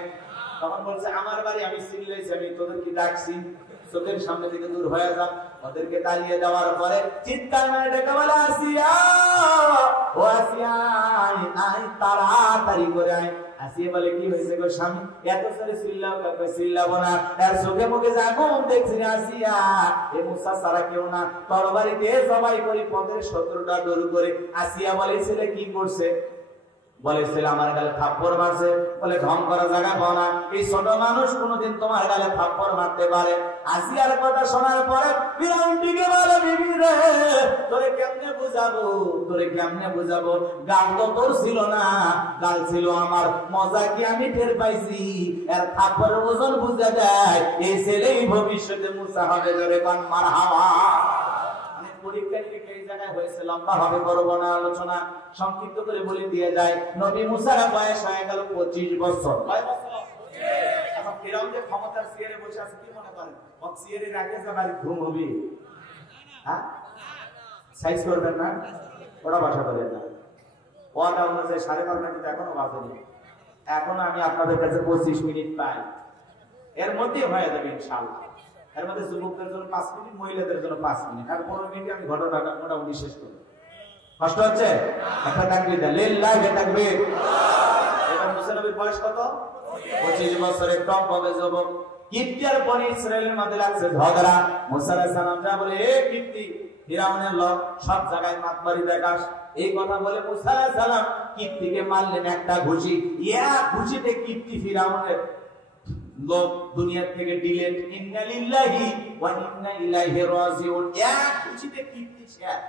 তখন বলছে, আমার বাড়ি আমি চিনলেছি, আমি তোদের কি ডাকছি? চোখের সামনে থেকে দূর হয়ে যা। ওদেরকে তাড়িয়ে দেওয়ার পরে চিৎকার মেরে ডেকে বলে, আসিয়া, ও আসিয়া, আয় তাড়াতাড়ি করে আয়। আসিয়া বলে, কি হয়েছে গো স্বামী, এত সারে চিল্লাও? কাকে চিল্লাবো না, তার চোখে মুখে যখন দেখছি আসিয়া এ মুসা সারা কেউ না, তরবারিতে জবাই করি পদের 17টা দূর করে। আসিয়া বলে, ছেলে কি করছে? বলেছিল আমার গালে থাপ্পড় মারছে। বলে ঢং করা জায়গা পাও না, এই ছোট মানুষ কোনোদিন তোমার গালে থাপ্পড় মারতে পারে? আসিয়ার কথা শোনার পরে ফিরাউন দিকে বলে, বিবি রে, তোরে কেমনে বুঝাবো, তোরে কেমনে বুঝাবো? গাল তো তোর ছিল না, গাল ছিল আমার। মজা কি আমি টের পাইছি, এর থাপ্পড়ের ওজন বুঝে দেয়, এই ছেলেই ভবিষ্যতে মুসা হবে। জোরে কোন মারহাবা। পরীক্ষা নিরীক্ষা এই জায়গায় হয়েছে, লম্বা হবে, করবো না আলোচনা, সংক্ষিপ্ত করে বলে দিয়ে যায়। নবী মুসার বয়স হয়ে গেল 25 বছর। এখন ফিরাউন যে ক্ষমতার চেয়ারে বসে আছে, কি মনে করেন চেয়ারে রাখে যাবার ঘুম হবে? হ্যাঁ, সাইজ করবেন না, ওরা বাসা করেন না। ওয়াটা অনুযায়ী 12:30 কিন্তু এখনো বাজেনি। এখনো আমি আপনাদের কাছে 25 মিনিট পাই, এর মধ্যে হয়ে যাবে ইনশাআল্লাহ। এর মধ্যে যুবকদের জন্য 5 মিনিট, মহিলাদের জন্য 5 মিনিট, আর 15 মিনিটে আমি ঘটনাটা মোটামুটি শেষ করব। কষ্ট হচ্ছে? একটা তাকবীর দেন, লিল্লাহি তাকবীর। এবার মুসা নবীর বয়স কত? 25 বছরের কম হবে যুবক। কিপ্তিয়ার বনি ইসরায়েলের মধ্যে লাগছে ঝগড়া। মুসা আলাইহিস সালাম যা বলে, এ কিপ্তি, ফিরাউনের লোক, সব জায়গায় মাতবাড়ি দেখাস। এই কথা বলে মুসা আলাইহিস সালাম কিপ্তিকে মারলেন একটা ঘুষি। ইয়া ঘুষিতে কিপ্তি ফিরাউনের লোক দুনিয়া থেকে ডিলেট। ইন্না লিল্লাহি ওয়া ইন্না ইলাইহি রাজিউন। এক খুশিতে কিপ্তি শেষ,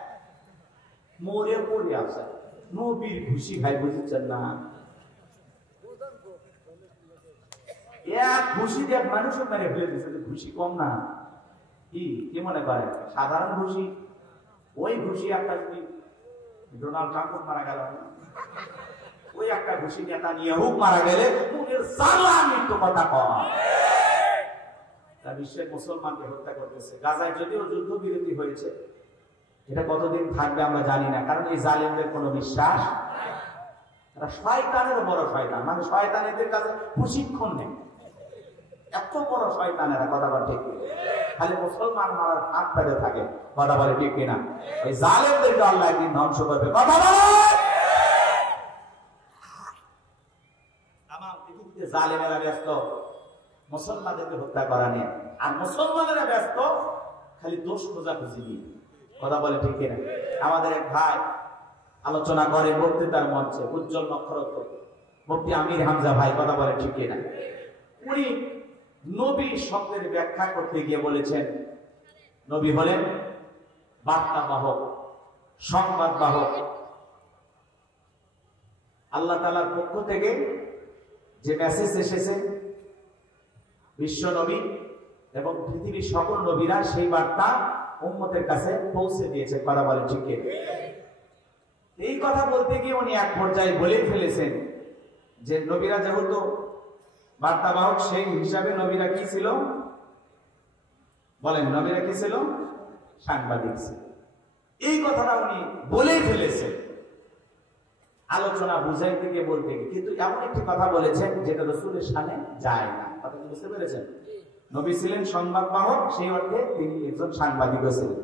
মরে পড়ে আছে। নবীর খুশি খাই, বুঝছেন না? এক খুশিতে এক মানুষও মেরে ফেলে দিচ্ছে। খুশি কম না? কি মনে করে সাধারণ খুশি? ওই খুশি একটা ডোনাল্ড ট্রাম্প মারা গেল, ওই একটা ঘুষি নেতানিয়াহু মারা গেলে মুখের সালা মৃত্যু কথা কয়। তা বিশ্বের মুসলমানকে হত্যা করতেছে। গাজায় যদিও যুদ্ধবিরতি হয়েছে, এটা কতদিন থাকবে আমরা জানি না, কারণ এই জালিমদের কোনো বিশ্বাস, তারা শয়তানের বড় শয়তান, মানে শয়তানেদের কাছে প্রশিক্ষণ নেই। এত বড় শয়তানেরা, কথা বলে ঠিক, খালি মুসলমান মারার হাত পেতে থাকে, কথা বলে ঠিক কিনা? এই জালিমদেরকে আল্লাহ একদিন ধ্বংস করবে, কথা বলে। জালেমেরা ব্যস্ত মুসলমানদেরকে হত্যা করা নিয়ে, আর মুসলমানেরা ব্যস্ত খালি দোষ খোঁজাখুঁজি নিয়ে, কথা বলে ঠিক কিনা? আমাদের এক ভাই আলোচনা করে বক্তৃতার মঞ্চে, উজ্জ্বল নক্ষরত্ব মুফতি আমির হামজা ভাই, কথা বলে ঠিক কিনা? উনি নবী শব্দের ব্যাখ্যা করতে গিয়ে বলেছেন, নবী হলেন বার্তা বাহক, সংবাদ বাহক, আল্লাহ তাআলার পক্ষ থেকে যে মেসেজ এসেছে বিশ্ব নবী এবং পৃথিবীর সকল নবীরা সেই বার্তা উম্মতের কাছে পৌঁছে দিয়েছে। কথা বলেন ঠিক কি? এই কথা বলতে গিয়ে উনি এক পর্যায়ে বলে ফেলেছেন যে নবীরা যেহেতু বার্তাবাহক, সেই হিসাবে নবীরা কি ছিল বলেন? নবীরা কি ছিল? সাংবাদিক ছিল। এই কথাটা উনি বলেই ফেলেছেন আলোচনা বুঝাইতে গিয়ে বলতে গিয়ে, কিন্তু এমন একটি কথা বলেছেন যেটা রাসূলের শানে যায় না। কথা বুঝতে পেরেছেন? নবী ছিলেন সংবাদবাহক, সেই অর্থে তিনি একজন সাংবাদিকও ছিলেন।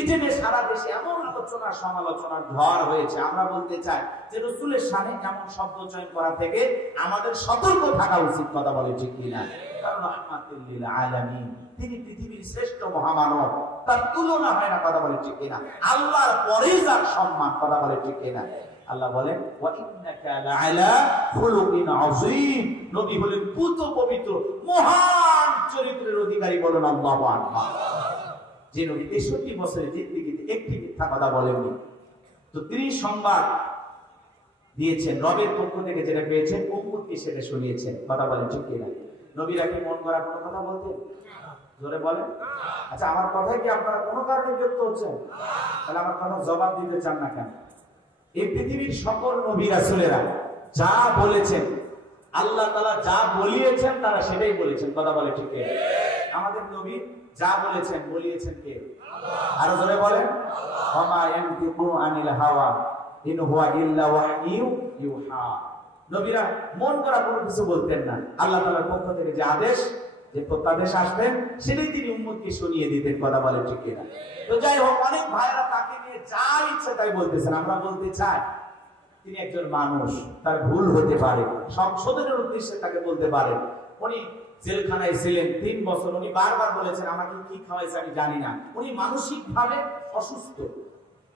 এটা নিয়ে সারা দেশে এমন আলোচনা সমালোচনার ঝড় হয়েছে। আমরা বলতে চাই যে রাসূলের শানে এমন শব্দ চয়ন করা থেকে আমাদের সতর্ক থাকা উচিত। কথা বলে ঠিক কিনা? কারণ রাহমাতুল লিল আলামিন, তিনি পৃথিবীর শ্রেষ্ঠ মহামানব, তার তুলনা হয় না। কথা বলে ঠিক কিনা? আল্লাহর পরে যার সম্মান। কথা বলে ঠিক কিনা? আল্লাহ বলেন ওয়া ইন্নাকা লাআলা খুলুকিন আযীম, নবী হলেন পুত পবিত্র মহান চরিত্রের অধিকারী। বলেন আল্লাহু আকবার। যে নবী 63 বছরের জিন্দেগিতে একটি মিথ্যা কথা বলেননি। তো তিনি সংবাদ দিয়েছেন রবের পক্ষ থেকে, যেটা পেয়েছেন উম্মতকে সেটা শুনিয়েছেন। কথা বলেন ঠিক কিনা? নবীরা কি মন করা কোনো কথা বলতেন? জোরে বলেন। আচ্ছা, আমার কথায় কি আপনারা কোনো কারণে বিরক্ত হচ্ছেন? তাহলে আমার কথা জবাব দিতে চান না কেন? এই পৃথিবীর সকল নবী রাসূলেরা যা বলেছেন, আল্লাহ তাআলা যা বলিয়েছেন, তারা সেটাই বলেছেন। কথা বলে ঠিক কিনা? আমাদের নবী যা বলেছেন বলিয়েছেন কে? আল্লাহ। আর জোরে বলেন আল্লাহ। ওমা ইয়ানতিকু আনিল হাওয়া ইন হুয়া ইল্লা ওয়াহয়ু ইউহা। নবীরা মন করা কোনো কিছু বলতেন না। আল্লাহ তাআলার পক্ষ থেকে যে আদেশ, যে প্রত্যাদেশ আসবেন, সেটাই তিনি উম্মতকে শুনিয়ে দিতেন। কথা বলে ঠিক কিনা? তো যাই হোক, অনেক ভাইরা তাকে নিয়ে যা ইচ্ছে তাই বলতেছেন। আমরা বলতে চাই তিনি একজন মানুষ, তার ভুল হতে পারে, সংশোধনের উদ্দেশ্যে তাকে বলতে পারেন। উনি জেলখানায় ছিলেন 3 বছর। উনি বারবার বলেছেন আমাকে কি খাওয়াইছে আমি জানি না। উনি মানসিক ভাবে অসুস্থ।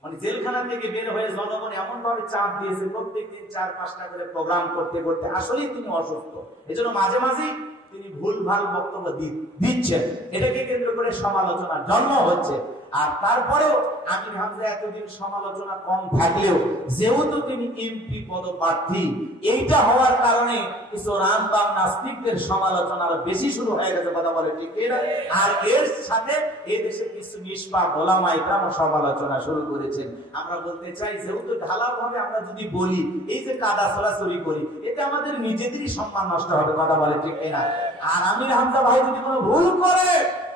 মানে জেলখানা থেকে বের হয়ে জনগণ এমন ভাবে চাপ দিয়েছে, প্রত্যেকদিন 4-5টা করে প্রোগ্রাম করতে করতে আসলেই তিনি অসুস্থ। এজন্য মাঝে মাঝে তিনি ভুলভাল বক্তব্য দিচ্ছেন। এটাকে কেন্দ্র করে সমালোচনার জন্ম হচ্ছে। আর তারপরেও আমির হামজা এতদিন সমালোচনা কম থাকলেও যেহেতু তিনি এমপি পদপ্রার্থী, এইটা হওয়ার কারণে কিছু রামবাম নাস্তিকদের সমালোচনা আরো বেশি শুরু হয়ে গেছে। কথা বলে ঠিক কিনা? আর এর সাথে এই দেশে কিছু নিষ্পাপ ওলামা ইকরাম সমালোচনা শুরু করেছেন। আমরা বলতে চাই যেহেতু ঢালাওভাবে আমরা যদি বলি, এই যে কাদা ছড়াছড়ি করি, এতে আমাদের নিজেদেরই সম্মান নষ্ট হবে। কথা বলে ঠিক কিনা? আর আমির হামজা ভাই যদি কোনো ভুল করে,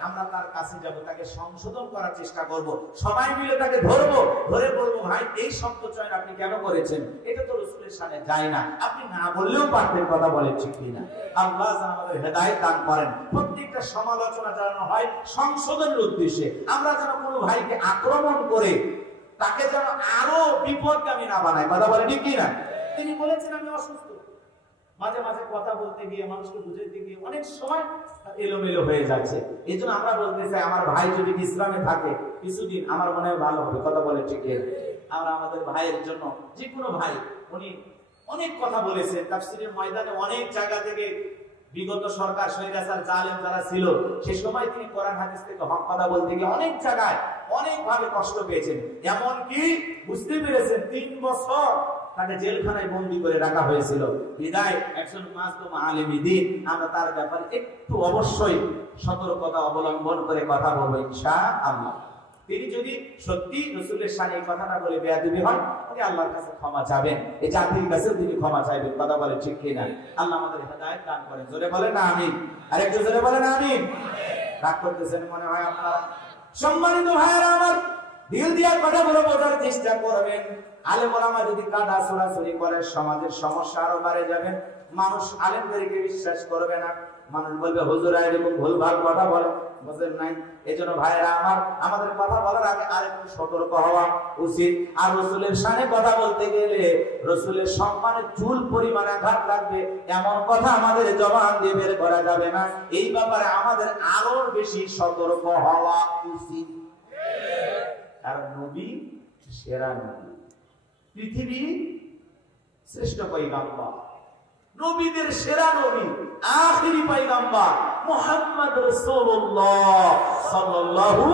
আমরা তার কাছে যাব, তাকে সংশোধন করার চেষ্টা করব, সবাই মিলে তাকে ধরবো, ধরে বলবো ভাই এই শব্দ চয়ন আপনি কেন করেছেন? এটা তো রাসূলের শানে যায় না। আপনি না বললেও পারতেন। কথা বলে ঠিক কিনা? আল্লাহ যেন আমাদের হেদায়েত দান করেন। প্রত্যেকটা সমালোচনা জানানো হয় সংশোধনের উদ্দেশ্যে। আমরা যেন কোনো ভাইকে আক্রমণ করে তাকে যেন আরো বিপদগামী না বানায়। কথা বলে ঠিক কিনা? তিনি বলেছেন আমি অসুস্থ। মাঝে মাঝে কথা বলতে গিয়ে, মানুষকে বুঝাইতে গিয়ে অনেক সময় এলোমেলো হয়ে যাচ্ছে। এই জন্য আমরা বলতে চাই আমার ভাই যদি ইসলামে থাকে কিছুদিন, আমার মনে হয় ভালো হবে। কথা বলে ঠিক। আমরা আমাদের ভাইয়ের জন্য, যে কোনো ভাই, উনি অনেক কথা বলেছেন তাফসীরের ময়দানে, অনেক জায়গা থেকে বিগত সরকার স্বৈরাচার জালেম যারা ছিল সে সময় তিনি কোরআন হাদিস থেকে হক কথা বলতে গিয়ে অনেক জায়গায় অনেক ভাবে কষ্ট পেয়েছেন। এমন কি বুঝতে পেরেছেন 3 বছর তাকে জেলখানায় বন্দী করে রাখা হয়েছিল। বিদায় একজন মাজলুম আলেম দ্বীন, আমরা তার ব্যাপারে একটু অবশ্যই সতর্কতা অবলম্বন করে কথা বলবো ইনশাআল্লাহ। তিনি যদি সত্যি রাসূলের শানে এই কথাটা বলে বেয়াদবি হন, উনি আল্লাহর কাছে ক্ষমা চাবেন, এই জাতির কাছেও তিনি ক্ষমা চাইবেন। কথা বলে ঠিক কিনা? আল্লাহ আমাদের হেদায়েত দান করেন। জোরে বলেন আমিন। আর একটু জোরে বলেন আমিন। রাগ করতেছেন মনে হয় আপনারা? সম্মানিত ভাইয়েরা আমার, দিল দিয়া কথাগুলো বোঝার চেষ্টা করবেন। আলেম ওলামা যদি কাদা ছড়াছড়ি করে, সমাজের সমস্যা আরো বাড়ে যাবে। মানুষ আলেমদেরকে বিশ্বাস করবে না। মানুষ বলবে হুজুরা এরকম ভুলভাল কথা বলে, বুঝেন নাই? এজন্য ভাইরা আমার, আমাদের কথা বলার আগে আরেকটু সতর্ক হওয়া উচিত। আর রাসূলের শানে কথা বলতে গেলে রাসূলের সম্মানে চুল পরিমাণ আঘাত লাগবে এমন কথা আমাদের জবান দিয়ে বের করা যাবে না। এই ব্যাপারে আমাদের আরো বেশি সতর্ক হওয়া উচিত। কারণ নবী সেরা নবী, পৃথিবীর শ্রেষ্ঠ পয়গম্বর, নবীদের সেরা নবী, আখিরি পয়গম্বর মুহাম্মদ রাসূলুল্লাহ সাল্লাল্লাহু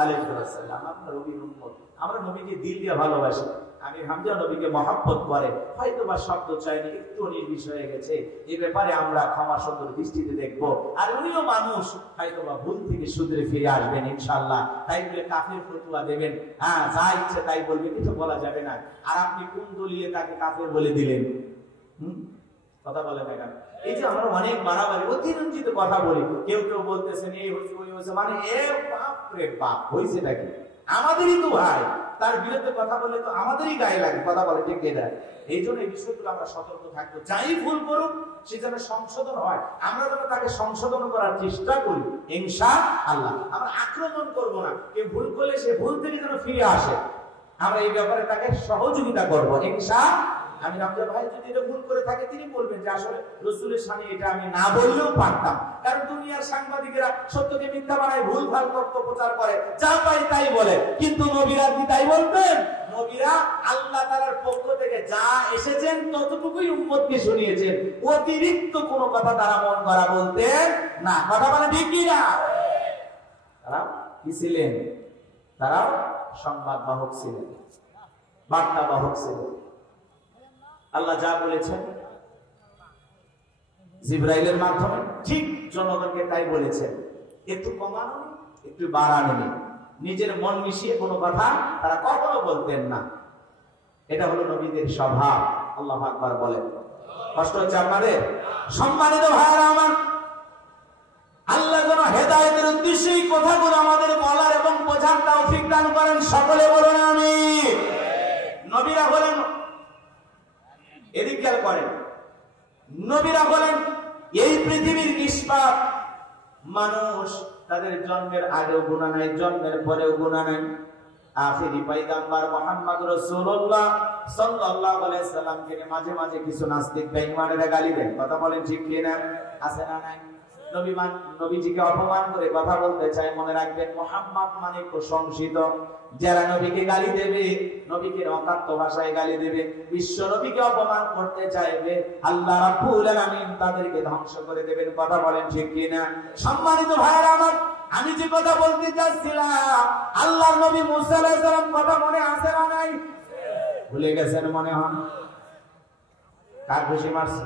আলাইহি ওয়াসাল্লাম। আমরা নবীর উম্মত, আমরা নবীকে দিল দিয়ে ভালোবাসি। আমির হামজা নবীকে মহব্বত করে, হয়তো বা শব্দ চাইনি, একটু নির্বিষ হয়ে গেছে, এই ব্যাপারে আমরা ক্ষমা সুন্দর দৃষ্টিতে দেখবো। আর উনিও মানুষ, হয়তো বা ভুল থেকে শুধরে ফিরে আসবেন ইনশাআল্লাহ। তাই বলে কাফের ফতোয়া দেবেন, হ্যাঁ যা ইচ্ছে তাই বলবে, কিছু বলা যাবে না। আর আপনি কোন দলিয়ে তাকে কাফের বলে দিলেন? কথা বলে না কেন? এই যে আমরা অনেক বাড়াবাড়ি অতিরঞ্জিত কথা বলি, কেউ কেউ বলতেছেন এই হয়েছে ওই হয়েছে, মানে এ বাপ রে বাপ, হয়েছে নাকি? আমাদেরই তো ভাই, তার বিরুদ্ধে কথা বলে তো আমাদেরই গায়ে লাগে। কথা বলে ঠিক কিনা? এই জন্য এই বিষয়গুলো আমরা সতর্ক থাকবো। যাই ভুল করুক সে যেন সংশোধন হয়, আমরা যেন তাকে সংশোধন করার চেষ্টা করি ইনশাআল্লাহ। আমরা আক্রমণ করব না, কেউ ভুল করলে সে ভুল থেকে যেন ফিরে আসে, আমরা এই ব্যাপারে তাকে সহযোগিতা করবো ইনশাআল্লাহ। আমি রামজা ভাই যদি এটা ভুল করে থাকে, তিনি বলবেন যে আসলে রাসূলের সামনে এটা আমি না বললেও পারতাম। কারণ দুনিয়ার সাংবাদিকেরা সত্যকে মিথ্যা বানায়, ভুল ভাল তথ্য প্রচার করে, যা পাই তাই বলে। কিন্তু নবীরা কি তাই বলতেন? নবীরা আল্লাহ তাআলার পক্ষ থেকে যা এসেছেন ততটুকুই উম্মতকে শুনিয়েছেন, অতিরিক্ত কোনো কথা তারা মন করা বলতেন না। কথা বলে ঠিক কি না? তারা কি ছিলেন? তারা সংবাদ বাহক ছিলেন, বার্তা বাহক ছিলেন। আল্লাহ যা বলেছেন জিবরাইলের মাধ্যমে ঠিক জনগণকে তাই বলেছেন। একটু কমানো, একটু বাড়ানো, নিজের মন মিশিয়ে কোনো কথা তারা কখনো বলতেন না। এটা হলো নবীদের স্বভাব। আল্লাহু আকবার বলেন। কষ্ট হচ্ছে আপনাদের? সম্মানিত ভাইরা আমার, আল্লাহ যেন হেদায়েতের উদ্দেশ্যে এই কথাগুলো আমাদের বলার এবং বোঝার তৌফিক দান করেন। সকলে বলুন আমিন। নবীরা বলেন, এদিক খেয়াল করেন, নবীরা বলেন এই পৃথিবীর নিষ্পাপ মানুষ, তাদের জন্মের আগেও গুনাহ নাই, জন্মের পরেও গুনাহ নাই। আখেরি পয়গম্বর মুহাম্মদ রাসূলুল্লাহ সাল্লাল্লাহু আলাইহি সাল্লামকে মাঝে মাঝে কিছু নাস্তিক বেঈমানেরা গালি দেন। কথা বলেন ঠিক কি না? আছে না নাই? নবীজিকে অপমান করে কথা বলতে চায়, মনে রাখবেন মুহাম্মদ মানে প্রশংসিত। যারা নবীকে গালি দেবে, নবীকে অকাট্য ভাষায় গালি দেবে, বিশ্ব নবীকে অপমান করতে চাইবে, আল্লাহ রাব্বুল আলামিন তাদেরকে ধ্বংস করে দেবেন। কথা বলেন ঠিক কি না? সম্মানিত ভাইরা আমার, আমি যে কথা বলতে চাচ্ছিলাম, আল্লাহর নবী মুসা আলাইহিস সালাম কথা মনে আছে না নাই? ভুলে গেছেন মনে হয়? কার খুশি মারছে?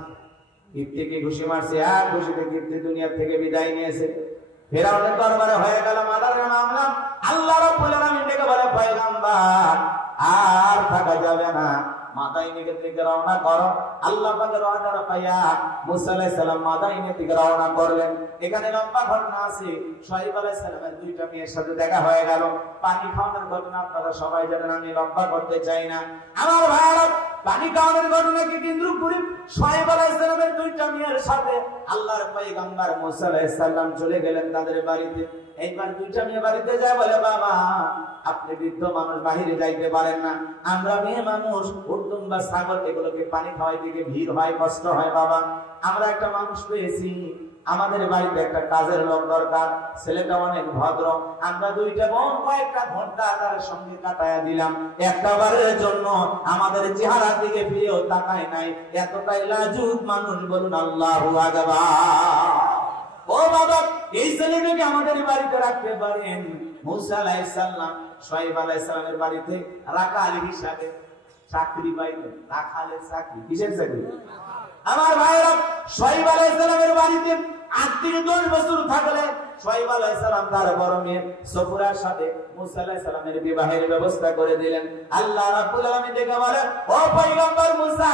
কিপ্তিকে ঘুষি মারছে, আর ঘুষিতে কিপ্তি দুনিয়া থেকে বিদায় নিয়েছে। ফেরাউনের দরবারে হয়ে গেল মাদারের মামলা। আল্লাহ রাব্বুল আলামিন ডেকে বলে, পয়গম্বর আর থাকা যাবে না, মাদাইনের দিকে রওনা করো। আল্লাহ পাকের অর্ডার পাইয়া মুসা আলাইহিস সালাম মাদাইনের দিকে রওনা করলেন। এখানে লম্বা ঘটনা আছে। শুআয়ব আলাইহিস সালামের দুইটা মেয়ের সাথে দেখা হয়ে গেল। পানি খাওয়ানোর ঘটনা আপনারা সবাই জানেন, আমি লম্বা করতে চাই না। আমার ভাইরা, পানি খাওয়ানোর ঘটনাকে কেন্দ্র করে শুআয়ব আলাইহিস সালামের দুইটা মেয়ের সাথে আল্লাহর পয়গম্বর মুসা আলাইহিস সালাম চলে গেলেন তাদের বাড়িতে। এইবার দুইটা মেয়ে বাড়িতে যায়, বলে বাবা আপনি বৃদ্ধ মানুষ, বাহিরে যাইতে পারেন না, আমরা মেয়ে মানুষ উর্দুম বা ছাগল এগুলোকে পানি খাওয়াই দিকে ভিড় হয়, কষ্ট হয় বাবা, আমরা একটা মানুষ পেয়েছি, আমাদের বাড়িতে একটা কাজের লোক দরকার, ছেলেটা অনেক ভদ্র, আমরা দুইটা বোন কয়েকটা ঘন্টা তার সঙ্গে কাটায়া দিলাম, একটা বারের জন্য আমাদের চেহারার দিকে ফিরেও তাকায় নাই, এতটাই লাজুক মানুষ, বলুন আল্লাহু আকবার। ও বাবা, এই ছেলেটাকে আমাদের বাড়িতে রাখতে পারেন? মুসা আলাইহিস সালাম শুআয়ব আলাইহিস সালামের বাড়িতে রাখাল হিসাবে চাকরি পাইলেন। রাখালের চাকরি, কিসের চাকরি? আমার ভাইরা, শুআয়ব আলাইহিস সালামের বাড়িতে ৮ থেকে ১০ বছর থাকলেন। শুআয়ব আলাইহিস সালাম তার বড় মেয়ে সফুরার সাথে মুসা আলাইহিস সালামের বিবাহের ব্যবস্থা করে দিলেন। আল্লাহ রাব্বুল আলামিন ডেকে বলে, ও পয়গম্বর মুসা,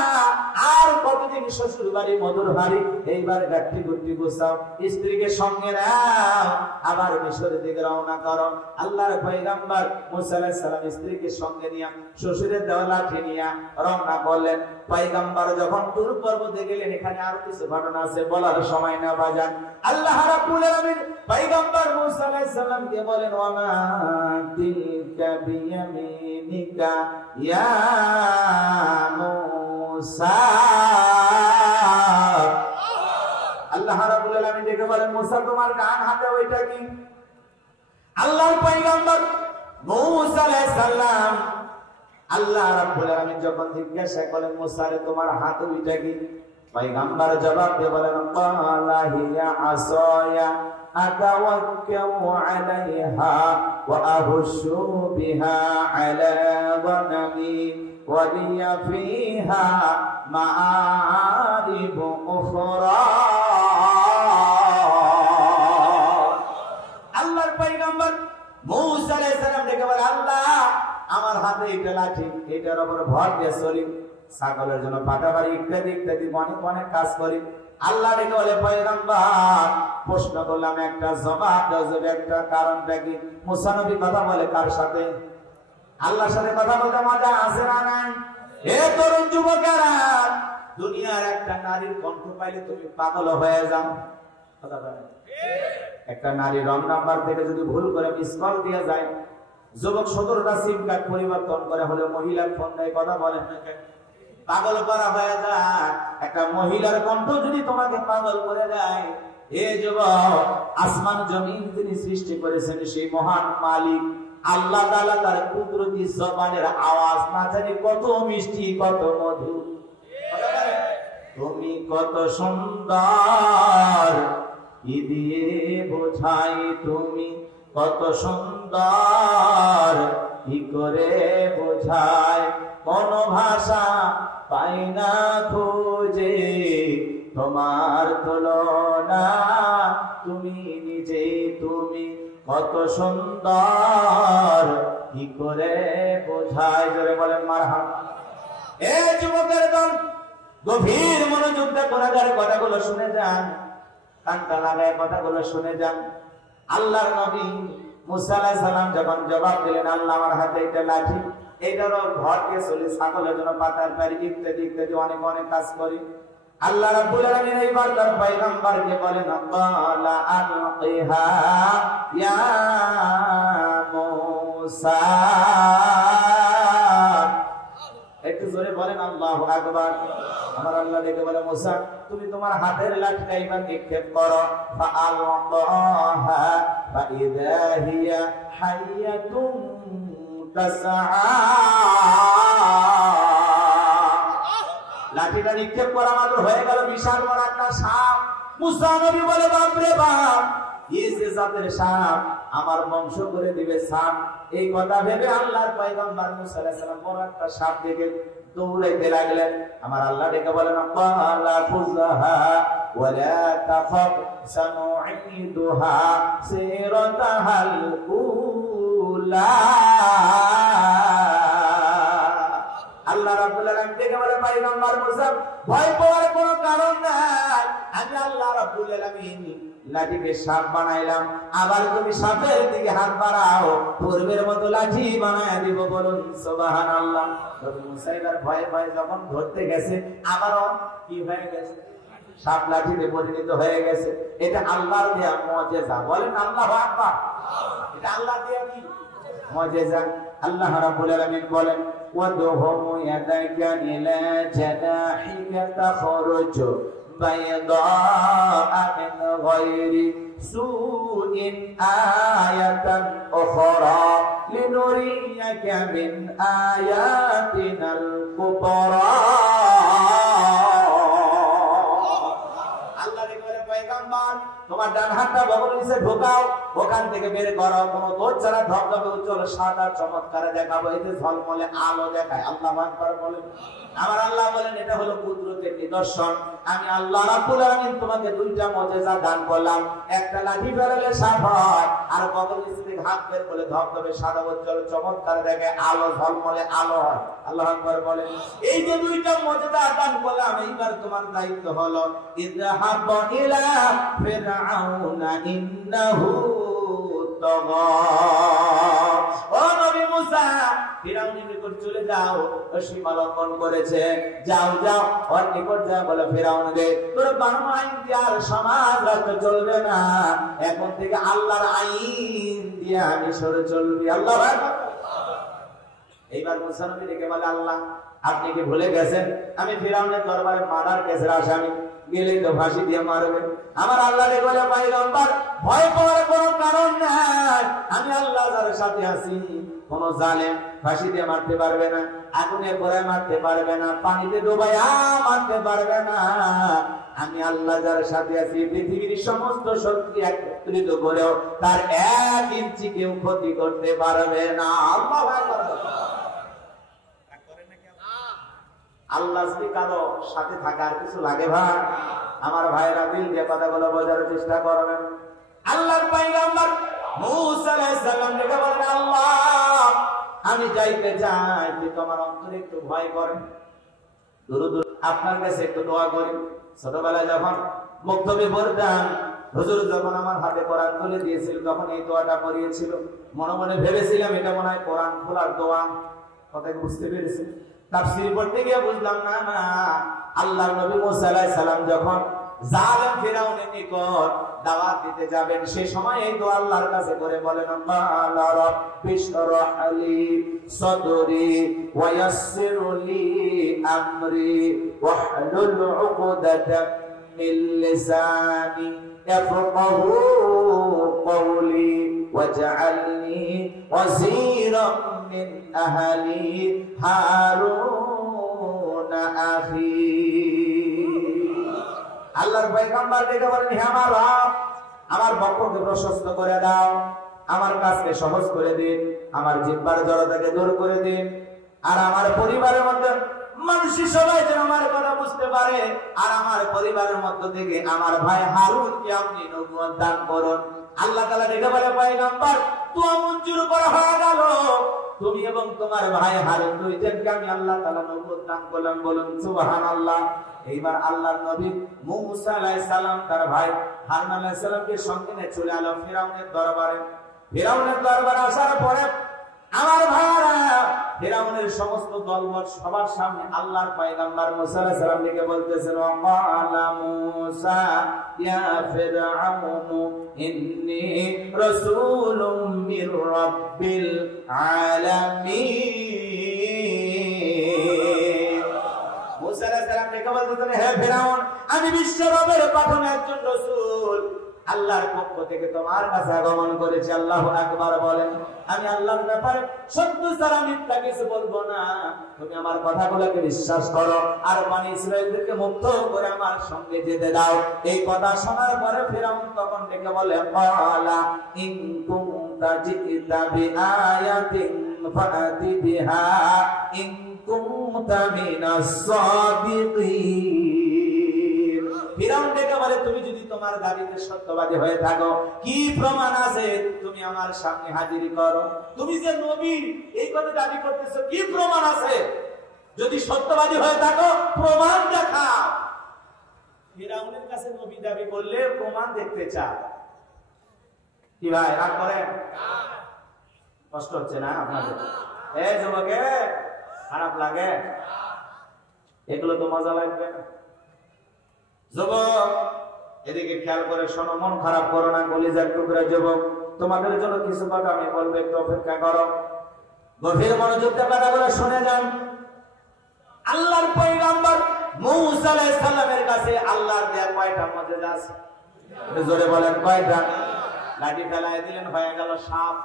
আর কতদিন শ্বশুর বাড়ি মধুর বাড়ি, এইবার গাঠি গুটি গোছাও, স্ত্রীকে সঙ্গে নাও, আবার মিশরের দিকে রওনা করো। আল্লাহর পয়গম্বর মুসা আলাইহিস সালাম স্ত্রীকে সঙ্গে নিয়ে শ্বশুরের দেওয়া লাঠি নিয়ে রওনা করলেন। পয়গম্বর যখন তুর পর্বতে গেলেন, এখানে আরো কিছু ঘটনা আছে, বলার সময় না বাজান। আল্লাহ রাব্বুল আলামিন পয়গম্বর মুসা আলাইহিস সালামকে বলেন, ওয়া মা তিলকা বিয়ামিনিকা ইয়া মুসা। আল্লাহ রাব্বুল আলামিন ডেকে বলেন, মুসা তোমার ডান হাতে ওইটা কি? আল্লাহর পয়গম্বর মুসা আলাইহিস সালাম, আল্লাহ রাব্বুল আলামিন যখন জিজ্ঞাসা করেন, মুসা রে তোমার হাতে ওইটা কি? পয়গম্বর জবাব দিয়ে বলেন, ক্বালা হিয়া আসায়া আতাওয়াক্কাউ আলাইহা ওয়া আহুশু বিহা আলা গনামি ওয়ালিয়া ফিহা মাআরিব উখরা। আল্লাহর পয়গম্বর মূসা আলাইহিস সালাম ডেকে বলে, আল্লাহ আমার হাতে একটা লাঠি, এটার উপর ভর দিয়ে চলি, ছাগলের জন্য পাটাবাড়ি ইত্যাদি ইত্যাদি অনেক অনেক কাজ করি। আল্লাহ ডেকে বলে, পয়গম্বর প্রশ্ন করলাম একটা জবাব দাও, একটা কারণটা কি? মূসা নবী কথা বলে কার সাথে? আল্লাহর সাথে কথা বলতে মজা আছে না নাই? হে তরুণ যুবকেরা, দুনিয়ার একটা নারীর কণ্ঠ পাইলে তুমি পাগল হয়ে যাও। কথা বলেন, একটা নারী রং নাম্বার থেকে যদি ভুল করে মিস কল দিয়ে যায়, যুবক 17টা সিম কার্ড পরিবর্তন করে হলে মহিলার ফোন দেয়, কথা বলেন না কেন? পাগল করা হয়ে যায়। একটা মহিলার কণ্ঠ যদি তোমাকে পাগল করে দেয়, এ যুবক, আসমান জমিন যিনি সৃষ্টি করেছেন সেই মহান মালিক আল্লাহ তাআলা তার কুদরতি জবানের আওয়াজ না জানি কত মিষ্টি কত মধুর। তুমি কত সুন্দর, কি দিয়ে বোঝাই তুমি কত সুন্দর, কি করে বোঝায়, কোন ভাষা পাই না খুঁজে তোমার তুলনা, তুমি নিজে তুমি কত সুন্দর, কি করে বোঝায়। জোরে বলেন মারহাবা। এ যুবকের দল, গভীর মনোযোগ দিয়ে কোরআনের কথাগুলো শুনে যান, কানটা লাগায় কথাগুলো শুনে যান। আল্লাহর নবী মুসা আলাইহিস সালাম যখন জবাব দিলেন, আল্লাহ আমার হাতে একটা লাঠি, এইটারও ভর দিয়ে চলি, ছাগলের জন্য পাতার পারি ইত্যাদি ইত্যাদি অনেক অনেক কাজ করি। আল্লাহ রাব্বুল আলামিন এইবার তার পয়গম্বরকে বলেন, আল্লাহ আলকিহা ইয়া মুসা। একটু জোরে বলেন আল্লাহু আকবার। আমার আল্লাহ ডেকে বলে, মুসা তুমি তোমার হাতের লাঠিটা এবার নিক্ষেপ করো। ফাআলকাহা ফাইযা হিয়া হাইয়াতুন তাসআ। লাঠিটা নিক্ষেপ করা মাত্র হয়ে গেল বিশাল বড় একটা সাপ। মুসা নবী বলে, বাপ রে বাপ, এই যে জাতের সাপ আমার বংশ করে দিবে সাপ। এই কথা ভেবে আল্লাহর পয়গম্বর মুসা আলাইহিস সালাম বড় একটা সাপ দেখে দৌড়াইতে লাগলেন। আমার আল্লাহ ডেকে বলেন, ক্বালা খুযহা ওয়ালা তাখাফ সানুঈদুহা সিরাতাহাল উলা। আল্লাহ রাব্বুল আলামিন ডেকে বলে, পয়গম্বর মুসা ভয় পাওয়ার কোনো কারণ নাই, আমি আল্লাহ রাব্বুল আলামিন লাঠিকে সাপ বানাইলাম, আবার তুমি সাপের দিকে হাত বাড়াও, পূর্বের মতো লাঠি বানায় দিব। বলুন সুবহানাল্লাহ। মুসা এবার ভয়ে ভয়ে যখন ধরতে গেছে, আবারও কি হয়ে গেছে? সাপ লাঠিতে পরিণত হয়ে গেছে। এটা আল্লাহর দেয়া মুজিজা। বলেন আল্লাহু আকবার। এটা আল্লাহ দেয়া কি মুজিজা? আল্লাহ রাব্বুল আলামিন বলেন, ওয়াদহুম ইয়াদাকা ইলা জানাহিকা তাখরুজু বাইদাআ মিন গায়রি সুইন আয়াতান উখরা লিনুরিয়াকা মিন আয়াতিনাল কুবরা। আল্লাহ বলে, পয়গম্বর তোমার ডান হাতটা বগলের নিচে ঢোকাও, ওখান থেকে বের করো, কোন দোষ ছাড়া ধবধবে উজ্জ্বল সাদা চমৎকারে দেখাবো, এতে ঝলমলে আলো দেখায়। আল্লাহু আকবার বলেন। আমার আল্লাহ বলেন, এটা হলো কুদরতের নিদর্শন। আমি আল্লাহ রাব্বুল আলামিন তোমাকে দুইটা মুজিজা দান করলাম। একটা লাঠি ফেরালে সাপ হয়, আর বগলের নিচে থেকে হাত বের করলে ধবধবে সাদা উজ্জ্বল চমৎকারে দেখায়, আলো ঝলমলে আলো হয়। আল্লাহু আকবার বলেন। এই যে দুইটা মুজিজা দান করলাম, এইবার তোমার দায়িত্ব হলো ইযহাব ইলা ফিরআউনা ইন্নাহু তাগা। ও নবী মুসা, ফিরআউনের নিকট চলে যাও, ও সীমা লঙ্ঘন করেছে, যাও যাও ওর নিকট যা বলে, ফিরআউন রে তোর বানো আইন দিয়ে আর সমাজ রাষ্ট্র চলবে না, এখন থেকে আল্লাহর আইন দিয়ে আমি সরে চলবি। আল্লাহু আকবার। এইবার মুসা নবী ডেকে বলে, আল্লাহ আপনি কি ভুলে গেছেন আমি ফিরআউনের দরবারে মার্ডার কেসের আসামি, গেলেই তো ফাঁসি দিয়ে মারবে। আমার আল্লাহ ডেকে বলে, পয়গম্বর ভয় পাওয়ার কোনো কারণ নাই, আমি আল্লাহ যার সাথে আছি, কোন জালেম ফাঁসি দিয়ে মারতে পারবে না, আগুনে পোড়ায় মারতে পারবে না, পানিতে ডুবাইয়া মারতে পারবে না। আমি আল্লাহ যার সাথে আছি, পৃথিবীর সমস্ত শক্তি একত্রিত করেও তার 1 ইঞ্চি কেউ ক্ষতি করতে পারবে না। আল্লাহু আকবার। আল্লাহ যদি কারো সাথে থাকার কিছু লাগে ভাই, আমার ভাইরা দিল দিয়ে কথাগুলো বোঝার চেষ্টা করবেন। আল্লাহর পয়গম্বর মূসা আলাইহিস সালাম ডেকে বলেন, আল্লাহ আমি যাইতে চাই, কিন্তু আমার অন্তরে একটু ভয় করে, দুরুদ আপনার কাছে একটু দোয়া করি। ছোটবেলায় যখন মুক্তবি পড়তাম, হুজুর যখন আমার হাতে কোরআন তুলে দিয়েছিল তখন এই দোয়াটা পড়িয়েছিল। মনে মনে ভেবেছিলাম এটা মনে হয় কোরআন খোলার দোয়া। কথা বুঝতে পেরেছি? তাফসীর পড়তে গিয়ে বুঝলাম না, না, আল্লাহর নবী মূসা আলাইহিস সালাম যখন জালেম ফিরাউনের নিকট দাওয়াত দিতে যাবেন, সেই সময় এই দোয়া আল্লাহর কাছে করে বলেন, আল্লাহ রাব্বিশরাহ লি সাদরি ওয়া ইয়াসসির লি আমরি ওয়াহলুল উকদাতাম মিন লিসানি ইয়াফকাহু কওলি ওয়াজআলনি ওয়াজিরাম মিন আহলি হারুন আখি। আল্লাহর পয়গম্বর ডেকে বলেন, হে আমার রব, আমার বক্ষকে প্রশস্ত করে দাও, আমার কাজকে সহজ করে দিন, আমার জিহ্বার জড়তাকে দূর করে দিন, আর আমার পরিবারের মধ্যে মানুষই সবাই যেন আমার কথা বুঝতে পারে, আর আমার পরিবারের মধ্য থেকে আমার ভাই হারুনকে আপনি নবুয়ত দান করুন। আল্লাহ তাআলা ডেকে বলে, পয়গম্বর দোয়া মঞ্জুর করা হয়ে গেল, তুমি এবং তোমার ভাই হারুন দুইজনকে আমি আল্লাহ তাআলা নবুয়ত দান করলাম। বলুন সুবহানাল্লাহ। এইবার আল্লাহর নবী মূসা আলাইহিস সালাম তার ভাই হারুন আলাইহিস সালামকে সঙ্গে নিয়ে চলে এলো ফিরাউনের দরবারে। ফিরাউনের দরবারে আসার পরে আমার ভাইরা ফিরাউনের সমস্ত দলবল সবার সামনে আল্লাহর পয়গম্বর মূসা আলাইহিস সালাম ডেকে বলতেছেন, ওয়াকালা মূসা ইয়া ফিরআউনু ইন্নী রাসূলুম মির রাব্বিল আলামিন। মূসা আলাইহিস সালাম ডেকে বলতেছেন, হে ফিরাউন, আমি বিশ্বরবের পাঠানো একজন রাসূল, আল্লাহর পক্ষ থেকে তোমার কাছে আগমন করেছি। আল্লাহু আকবার বলেন। আমি আল্লাহর ব্যাপারে সত্য ছাড়া মিথ্যা কিছু বলবো না, তুমি আমার কথাগুলোকে বিশ্বাস করো আর বনি ইসরাঈলদেরকে মুক্ত করে আমার সঙ্গে যেতে দাও। এই কথা শোনার পরে ফিরআউন তখন ডেকে বলে, ক্বালা ইন কুনতা জিতা বিআয়াতিন ফাতি বিহা ইন কুনতা মিনাস সাদিকিন। ফিরআউন ডেকে বলে, তুমি যদি তোমার দাবিতে সত্যবাদী হয়ে থাকো, কি প্রমাণ আছে তুমি আমার সামনে হাজিরি করো। তুমি যে নবী এই কথা দাবি করতেছো, কি প্রমাণ আছে? যদি সত্যবাদী হয়ে থাকো প্রমাণ দেখাও। ফিরআউনের কাছে নবী দাবি করলে প্রমাণ দেখতে চায়। কি ভাই রাগ করেন? কষ্ট হচ্ছে না আপনাদের? এই যুবকে খারাপ লাগে? এগুলো তো মজা লাগবে না। যুবক এদিকে খেয়াল করে শোনো, মন খারাপ করো না, কলিজার টুকরা যুবক, তোমাদের জন্য কিছু কথা আমি বলবো, একটু অপেক্ষা করো, গভীর মনোযোগ দিয়ে কথাগুলো শুনে যান। আল্লাহর পয়গম্বর মূসা আলাইহিস সালামের কাছে আল্লাহর দেয়া কয়টা মুজিজা আছে? জোরে বলেন কয়টা? লাঠি ফেলায় দিলেন, হয়ে গেল সাপ।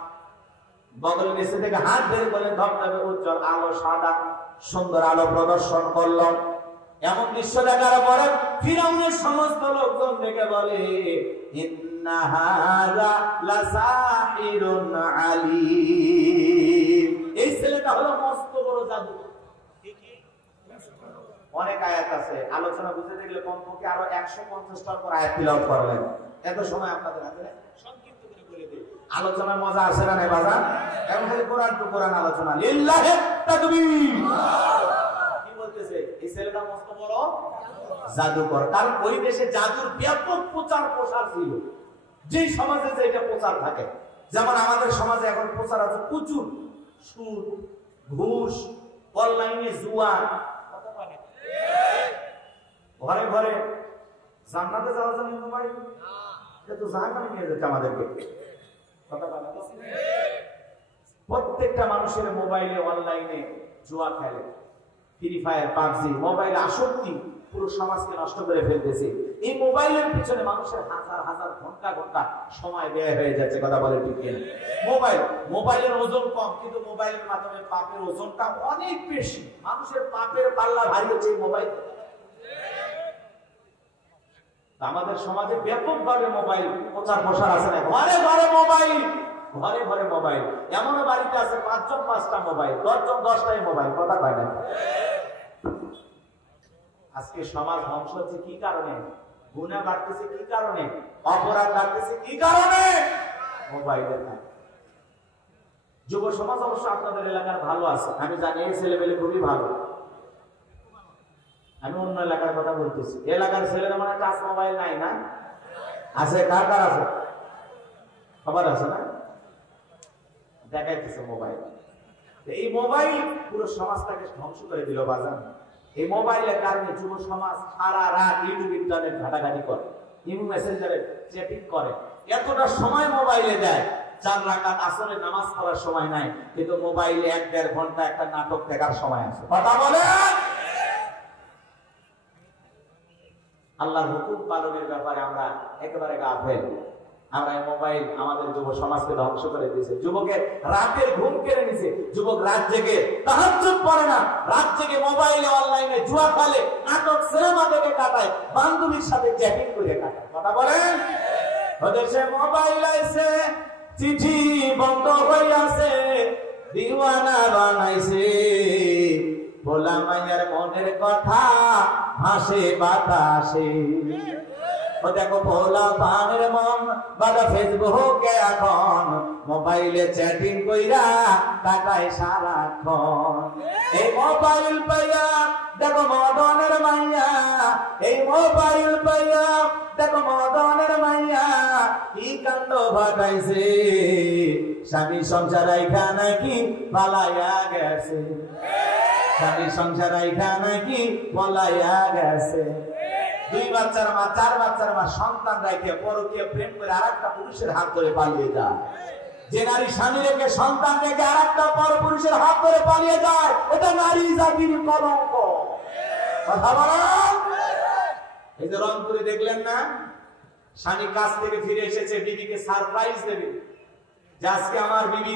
বগল নিচে থেকে হাত বের করে ধবধবে উজ্জ্বল আলো, সাদা সুন্দর আলো প্রদর্শন করলো। এমন দৃশ্য দেখার পরে ফিরআউনের সমস্ত লোকজন দেখে বলে, ইন্না হাযা লাসাহিরুন আলীম। এই ছেলেটা হলো মস্ত বড় জাদুকর। অনেক আয়াত আছে, আলোচনা বুঝতে গেলে কমপক্ষে আরো 150টার পর আয়াত তিলাওয়াত করা লাগে। এত সময় আপনাদের হাতে সংক্ষিপ্ত করে বলে দিই। আলোচনার মজা আসে না নাই বাজার? এখন খালি কোরআন টু কোরআন আলোচনা। লিল্লাহি তাকবীর। কি বলতেছে? এই ছেলেটা মস্ত বড় জাদুকর। কারণ ওই দেশে জাদুর ব্যাপক প্রচার প্রসার ছিল। যে সমাজে যেটা প্রচার থাকে, যেমন আমাদের সমাজে এখন প্রচার আছে প্রচুর সুদ, ঘুষ, অনলাইনে জুয়া। ঘরে ঘরে জান্নাতে যাওয়ার জন্য মোবাইল, এটা তো জাহান্নামে নিয়ে যাচ্ছে আমাদেরকে। প্রত্যেকটা মানুষের মোবাইলে অনলাইনে জুয়া খেলে, ফ্রি ফায়ার, পাবজি, মোবাইলে আসক্তি পুরো সমাজকে নষ্ট করে ফেলতেছে। এই মোবাইলের পিছনে মানুষের হাজার হাজার ঘন্টা ঘন্টা সময় ব্যয় হয়ে যাচ্ছে। কথা বলে ঠিক কিনা? মোবাইলের ওজন কম, কিন্তু মোবাইলের মাধ্যমে পাপের ওজনটা অনেক বেশি। মানুষের পাপের পাল্লা ভারী হচ্ছে এই মোবাইল। আমাদের সমাজে ব্যাপকভাবে মোবাইল প্রচার প্রসার আছে না? ঘরে ঘরে মোবাইল, ঘরে ঘরে মোবাইল। এমনও বাড়িতে আছে 5 জন 5টা মোবাইল, 10 জন 10টাই মোবাইল। কথা কয় না? আজকে সমাজ ধ্বংস হচ্ছে কি কারণে? গুনাহ বাড়তেছে কি কারণে? অপরাধ বাড়তেছে কি কারণে? মোবাইলের কারণে। যুব সমাজ অবশ্য আপনাদের এলাকার ভালো আছে, আমি জানি এই ছেলেমেলে খুবই ভালো। আমি অন্য এলাকার কথা বলতেছি। এলাকার ছেলেরা মানে টাচ মোবাইল নাই না? আছে, কার কার আছে? খবর আছে না? দেখাইতেছে মোবাইল। এই মোবাইল পুরো সমাজটাকে ধ্বংস করে দিল বাজান। এই মোবাইলের কারণে যুব সমাজ সারা রাত ইউটিউব ইন্টারনেট ঘাটাঘাটি করে, ইমো মেসেঞ্জারে চ্যাটিং করে, এতটা সময় মোবাইলে দেয়। 4 রাকাত আসরে নামাজ পড়ার সময় নাই, কিন্তু মোবাইলে 1-1.5 ঘন্টা একটা নাটক দেখার সময় আছে। কথা বলে আল্লাহর হুকুম পালনের ব্যাপারে আমরা একেবারে গাফেল। আমরা এই মোবাইল আমাদের যুব সমাজকে ধ্বংস করে দিয়েছে। যুবকের রাতের ঘুম কেড়ে নিছে। যুবক রাত জেগে তাহাজ্জুদ পড়ে না, রাত জেগে মোবাইলে অনলাইনে জুয়া খেলে, নাটক সিনেমা দেখে কাটায়, বান্ধবীর সাথে চ্যাটিং করে কাটায়। কথা বলেন? ওদেশে মোবাইল আইছে, চিঠি বন্ধ হইয়াছে, দিওয়ানা বানাইছে, ভোলা মাইয়ার মনের কথা ভাসে বাতাসে। ও দেখো ভোলা পানের মন বাদা ফেসবুকে এখন মোবাইলে চ্যাটিং কইরা কাটায় সারাক্ষণ। এই মোবাইল পাইয়া দেখো মদনের মাইয়া, এই মোবাইল পাইয়া দেখো মদনের মাইয়া কি কাণ্ড ঘটাইছে, স্বামী সংসার রাইখা নাকি পালাইয়া গেছে, স্বামী সংসার রাইখা নাকি পালাইয়া গেছে। 2 বাচ্চার মা, 4 বাচ্চার মা সন্তান রাইখে পরকীয়া প্রেম করে আরেকটা পুরুষের হাত ধরে পালিয়ে যায়। যে নারী স্বামী রেখে সন্তান রেখে আরেকটা পরপুরুষের হাত ধরে পালিয়ে যায়, এটা নারী জাতির কলঙ্ক। কথা বলেন? এই যে রংপুরে দেখলেন না, স্বামী কাজ থেকে ফিরে এসেছে, বিবিকে সারপ্রাইজ দেবে যে আজকে আমার বিবি,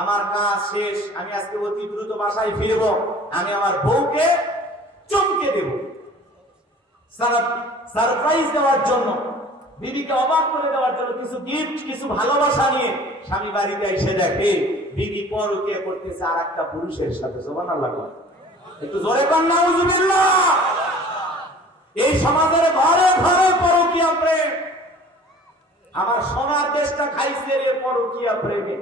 আমার কাজ শেষ, আমি আজকে অতি দ্রুত বাসায় ফিরবো, আমি আমার বউকে চমকে দেব। সারপ্রাইজ দেওয়ার জন্য, বিবিকে অবাক করে দেওয়ার জন্য কিছু গিফট, কিছু ভালোবাসা নিয়ে স্বামী বাড়িতে এসে দেখে বিবি পরকীয়া করতেছে আরেকটা পুরুষের সাথে। সুবহানাল্লাহ, একটু জোরে কর নাউজুবিল্লাহ। এই সমাজের ঘরে ঘরে পরকীয়া প্রেম। আমার সোনার দেশটা খাইছে রে পরকীয়া প্রেমে।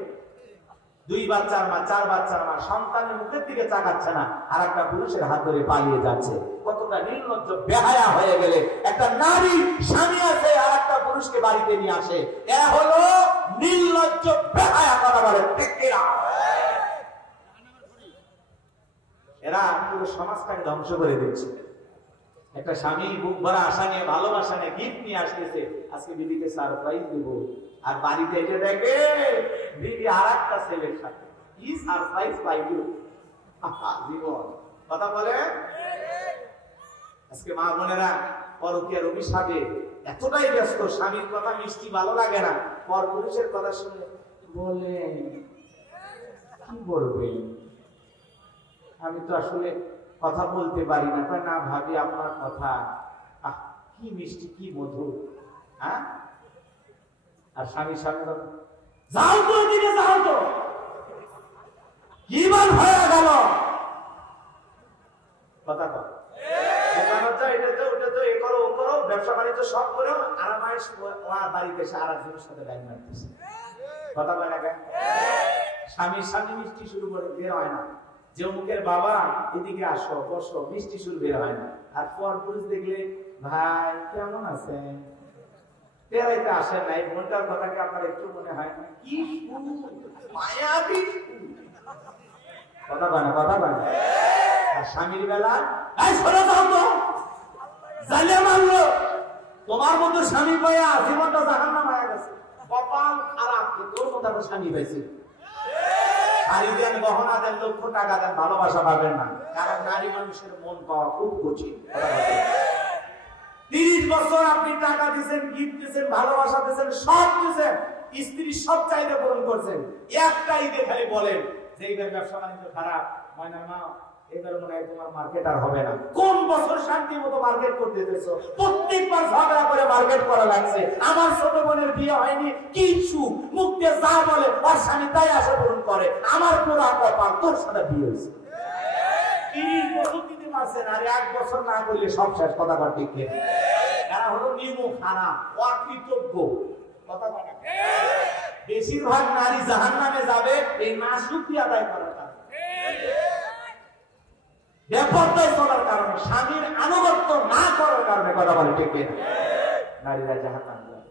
2 বাচ্চার মা, 4 বাচ্চার মা সন্তানের মুখের দিকে তাকাচ্ছে না, আর একটা পুরুষের হাত ধরে পালিয়ে যাচ্ছে। কতটা নির্লজ্জ বেহায়া হয়ে গেলে একটা নারী স্বামী আছে আর একটা পুরুষকে বাড়িতে নিয়ে আসে, এরা হলো নির্লজ্জ বেহায়া। কথা বলে ঠিক কিনা? এরা পুরো সমাজটাকে ধ্বংস করে দিচ্ছে। একটা স্বামী বুক ভরা আশা নিয়ে, ভালোবাসা নিয়ে, গিফট নিয়ে আসতেছে, আজকে বিবিকে সারপ্রাইজ দিব, আর বাড়িতে এসে দেখে বিবি আরেকটা ছেলের সাথে। কি সারপ্রাইজ পাইল জীবন। কথা বলে? আজকে মা বোনেরা পরকীয়ার অভিশাপে এতটাই ব্যস্ত, স্বামীর কথা মিষ্টি ভালো লাগে না, পর পুরুষের কথা শুনে বলে কি বলবে, আমি তো আসলে কথা বলতে পারি না। না ভাবি, আপনার কথা কি মিষ্টি, কি মধুর। হ্যাঁ, আর স্বামী স্বামী যাও তো দিকে, যাও তো, কি বার হয়ে গেল। কথা কর, ব্যবসা বাণিজ্য সব করেও আরামায়েশ বাড়িতে এসে আর একজনের সাথে লাইন মারতেছে। কথা বলে না? স্বামীর সামনে মিষ্টি শুরু করে বের হয় না, যে অমুকের বাবা এদিকে আসো, বসো, মিষ্টি শুরু বের হয় না। আর পর পুরুষ দেখলে ভাই কেমন আছেন, তেরাইতে আসে নাই, বোনটার কথা কি আপনার একটু মনে হয় না? কি মায়াবী। কথা বলে না? কথা বলে না? আর স্বামীর বেলা মারলো, তোমার মতো স্বামী পাইয়া জীবনটা জাহান্নাম হয়ে গেছে, কপাল খারাপ, তোর মতো স্বামী পাইছে। শাড়ি দেন, গহনা দেন, লক্ষ টাকা দেন, ভালোবাসা পাবেন না, কারণ নারী মানুষের মন পাওয়া খুব কঠিন। 30 বছর আপনি টাকা দিচ্ছেন, গিফট দিচ্ছেন, ভালোবাসা দিচ্ছেন, সব দিচ্ছেন, স্ত্রী সব চাইতে পূরণ করছেন, একটা ঈদে খালি বলেন যে এইবার ব্যবসা বাণিজ্য খারাপ, ময়না মা এবার মনে হয় তোমার মার্কেট আর হবে না। কোন বছর শান্তি মতো মার্কেট করতে দিয়েছো? প্রত্যেকবার ঝগড়া করে মার্কেট করা লাগছে। আমার ছোট বোনের বিয়ে হয়নি, কিছু মুখ দিয়ে যা বলে আর স্বামী তাই আশা পূরণ করে। আমার পুরা কপাল, তোর সাথে বিয়ে হয়েছে। 30 বছর দিতে আছে নারী 1 বছর না করলে সব শেষ, কথা কর ঠিক কিনা? এরা হলো নিমুখ হারাম, অকৃতজ্ঞ, কথা বলে। বেশিরভাগ নারী জাহান্নামে যাবে এই নাশুকরিয়া আদায় করার কারণে, বেপরদায় চলার কারণে, স্বামীর আনুগত্য না করার কারণে, কথা বলে ঠিক কিনা? নারীরা জাহান্নামে যাবে।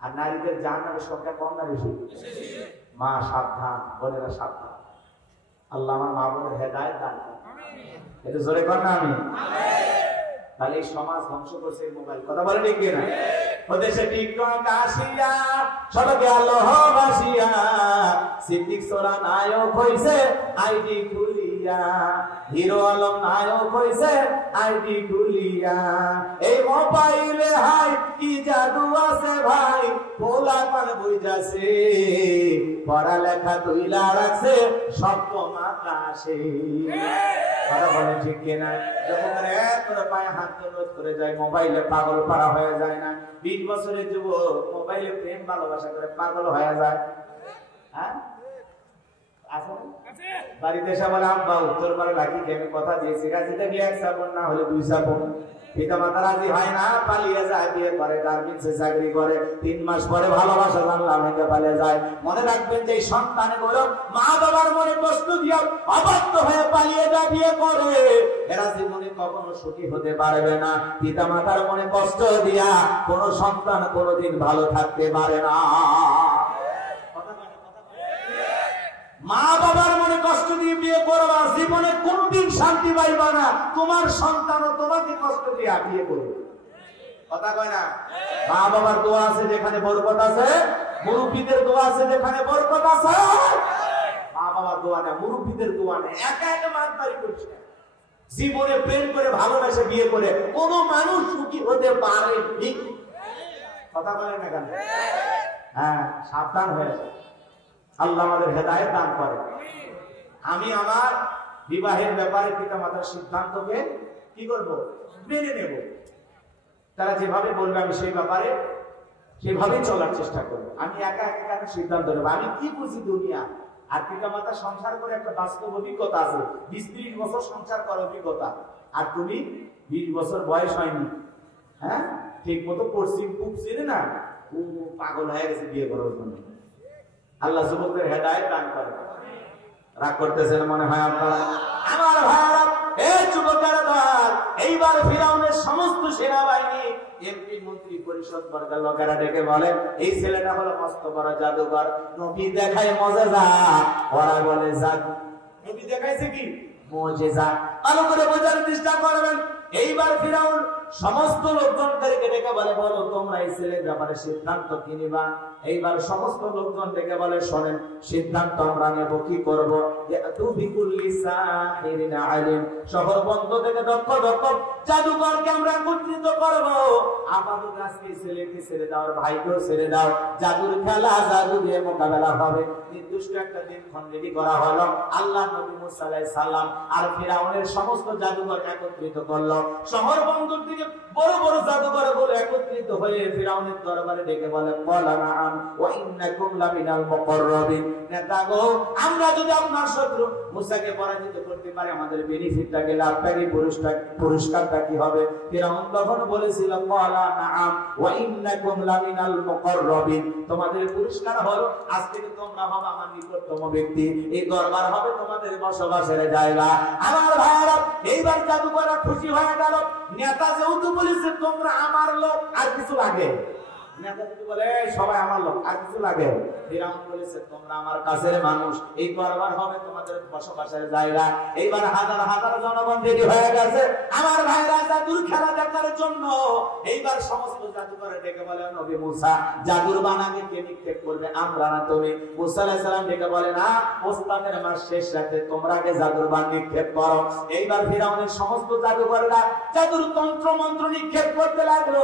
আর নারীদের জাহান্নামের সংখ্যা কম না বেশি? মা সাবধান, বোনেরা সাবধান। আল্লাহ আমার মা বোনের হেদায়েত দান করুন। এটা জোরে কর না আমি। তাহলে এই সমাজ ধ্বংস করছে এই মোবাইল, কথা বলে ঠিক কিনা? ওদেশে টিকটক আসিয়া সব গেল ভাসিয়া, সিদ্দিক সোরা নায়ক হইছে আইডি খুলিয়া, হিরো আলম নায়ক হইছে আইডি খুলিয়া। এই মোবাইলে হাই কি জাদু আছে ভাই, পোলা পান বুঝাছে, পড়ালেখা তুইলা রাখছে সব মাথা আসে, কথা বলে ঠিক কিনা? যখন তোর পায়ে হাত রোধ করে যায়, মোবাইলে পাগল পারা হয়ে যায় না? 20 বছরের যুবক মোবাইলে প্রেম ভালোবাসা করে পাগল হয়ে যায়। হ্যাঁ, বাড়িতে এসে বলে আব্বা উত্তর পারে লাগি আমি কথা দিয়েছি, গাছিতে গিয়ে 1 শ্রাবণ না হলে 2 শ্রাবণ। পিতা মাতা রাজি হয় না, পালিয়ে যায়, বিয়ে করে, গার্মেন্টসে চাকরি করে, 3 মাস পরে ভালোবাসা জানলাম ভেঙে পালিয়ে যায়। মনে রাখবেন যে সন্তান গুলো মা বাবার মনে কষ্ট দিয়ে অবাধ্য হয়ে পালিয়ে যায়, বিয়ে করে, এরা জীবনে কখনো সুখী হতে পারবে না। পিতা মাতার মনে কষ্ট দিয়া কোন সন্তান কোনদিন ভালো থাকতে পারে না। মা বাবার মনে কষ্ট দিয়ে বিয়ে করবা, জীবনে কোনদিন শান্তি পাইবা না। তোমার সন্তানও তোমাকে কষ্ট দিয়ে বিয়ে করবে, কথা কয় না? মা বাবার দোয়া আছে যেখানে বরকত আছে, মুরব্বীদের দোয়া আছে যেখানে বরকত আছে। মা বাবার দোয়া নেই, মুরব্বীদের দোয়া নেই, একা একা মাতবাড়ি করছে। জীবনে প্রেম করে ভালোবাসে বিয়ে করে কোন মানুষ সুখী হতে পারেনি, কথা বলেন না কেন? হ্যাঁ, সাবধান হয়েছে। আল্লাহ আমাদের হেদায়েত দান করে। আমি আমার বিবাহের ব্যাপারে পিতা মাতার সিদ্ধান্তকে কি করব? মেনে নেব। তারা যেভাবে বলবে আমি সেই ব্যাপারে সেভাবেই চলার চেষ্টা করব। আমি একা একা সিদ্ধান্ত নেব। আমি কি বুঝি দুনিয়া, আর পিতা মাতা সংসার করে একটা বাস্তব অভিজ্ঞতা আছে। 20-30 বছর সংসার করার অভিজ্ঞতা, আর তুমি 20 বছর বয়স হয়নি, হ্যাঁ, ঠিক মতো পশ্চিম পূব চিনে না, ও পাগল হয়ে গেছে বিয়ে করার জন্য। আল্লাহ যুবকদের হেদায়েত দান করে। রাগ করতেছেন মনে হয় আপনারা? আমার ভাইরা, এই যুবকেরা দল, এইবার ফিরাউনের সমস্ত সেনাবাহিনী, এমপি, মন্ত্রী, পরিষদ বর্গের লোকেরা ডেকে বলে এই ছেলেটা হলো মস্ত বড় জাদুকর, নবী দেখায় মুজিজা। ওরা বলে জাদু, নবী দেখাইছে কি মুজিজা। ভালো করে বোঝার চেষ্টা করবেন। এইবার ফিরাউন সমস্ত লোকজনদেরকে ডেকে বলে বলো তোমরা এই ছেলের ব্যাপারে সিদ্ধান্ত কি নিবা? এইবার সমস্ত লোকজন ডেকে বলে শোনেন, সিদ্ধান্ত আমরা নেব কি করব। শহর বন্ধ থেকে দক্ষ দক্ষ জাদুকরকে আমরা একত্রিত করব। আপাতত আজকে ছেলেকে ছেড়ে দাও, ভাইকেও ছেড়ে দাও, জাদুর খেলা, জাদু দিয়ে মোকাবেলা হবে। নির্দিষ্ট একটা দিনক্ষণ রেডি করা হলো। আল্লাহ নবী মুসা আলাইহিস সালাম আর ফিরাউনের সমস্ত জাদুকর একত্রিত করলো। শহর বন্দর থেকে বড় বড় জাদুকর বলে একত্রিত হয়ে ফিরাউনের দরবারে ডেকে বলে ক্বালা নাআম ওয়া ইন্নাকুম লামিনাল মুকাররাবিন। নেতা গো, আমরা যদি আপনার শত্রু মুসাকে পরাজিত করতে পারি আমাদের বেনিফিটটা কি, লাভটা কি, পুরস্কারটা কি হবে? ফিরাউন তখন বলেছিল ক্বালা নাআম ওয়া ইন্নাকুম লামিনাল মুকাররাবিন, তোমাদের পুরস্কার হলো আজ থেকে তোমরা হবে আমার নিকটতম ব্যক্তি, এই দরবার হবে তোমাদের বসবাসের জায়গা। আমার ভাইরা, এইবার জাদুকররা খুশি হয়ে গেল। নেতা যেহেতু বলেছে তোমরা আমার লোক, আর কিছু লাগে? নেতা যদি বলে সবাই আমার লোক, আর কিছু লাগে? ফিরাউন বলেছে তোমরা আমার কাছের মানুষ, এই দরবার হবে তোমাদের বসবাসের জায়গা। এইবার হাজার হাজার জনগণ রেডি হয়ে গেছে আমার ভাইরা জাদুর খেলা দেখার জন্য। এইবার সমস্ত জাদুকর ডেকে বলে নবী মুসা, জাদুর বানাকে কে নিক্ষেপ করবে, আমরা না তুমি? মুসা আলাইহিস সালাম ডেকে বলে না, ওস্তাদের মাস শেষ রাতে তোমরা আগে জাদুর বান নিক্ষেপ করো। এইবার ফিরাউনের সমস্ত জাদুকররা জাদুর তন্ত্র মন্ত্র নিক্ষেপ করতে লাগলো।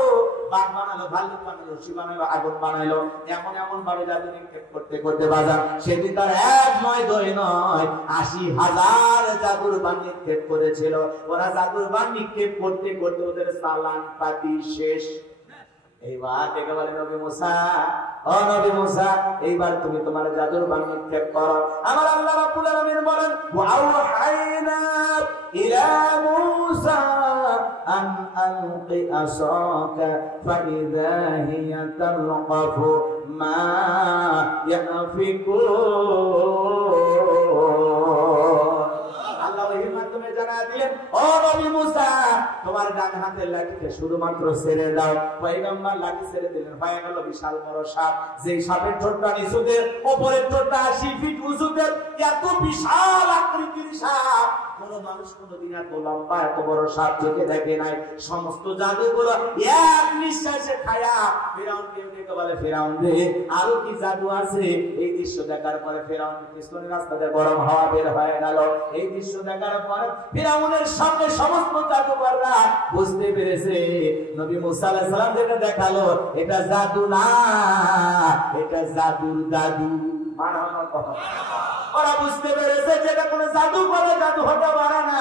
বাঘ বানালো, ভাল্লুক বানালো, বানাইলো, আগুন বানাইলো, এমন এমন ভাবে জাদু নিক্ষেপ করতে করতে বাজার সেদিন তার 1 নয় 2 নয় 80,000 জাদুর বান নিক্ষেপ করেছিল। ওরা জাদুর বান নিক্ষেপ করতে করতে ওদের সালান পাতি শেষ। এইবার দেখে বলে নবী মুসা, ও নবী মুসা, এইবার তুমি তোমার জাদুর বাণ নিক্ষেপ করো। আমার আল্লাহ রাব্বুল আলামিন বলেন, ওয়া আওহাইনা ইলা মুসা আন আলকি আসাকা ফাইযা হিয়া তালকাফু মা ইয়াফিকুন। আল্লাহ ওহীর মাধ্যমে জানায় দিলেন, ও নবী মুসা, তোমার ডান হাতের লাঠিকে শুধুমাত্র ছেড়ে দাও। পয়গম্বর লাঠি ছেড়ে দিলেন, হয়ে গেল বিশাল বড় সাপ। যেই সাপের ঠোঁটটা নিচুদের, উপরের ঠোঁটটা 80 ফিট উঁচুদের, এত বিশাল আকৃতির সাপ কোন মানুষ কোনদিন এত লম্বা এত বড় সাপ চোখে দেখে নাই। সমস্ত জাদুগুলো এক নিঃশ্বাসে খায়া ফিরাউনকে ডেকে বলে, ফিরাউন রে, আরো কি জাদু আছে? এই দৃশ্য দেখার পরে ফিরাউনের পিছনের রাস্তাতে গরম হাওয়া বের হয়ে গেল। এই দৃশ্য দেখার পরে ফিরাউনের সামনে সমস্ত জাদুকররা বুঝতে পেরেছে নবী মুসা আলাইহিস সালাম যেটা দেখালো এটা জাদু না, এটা জাদুর দাদু। ওরা বুঝতে পেরেছে যে এটা কোনো জাদু করে জাদু হতে পারে না।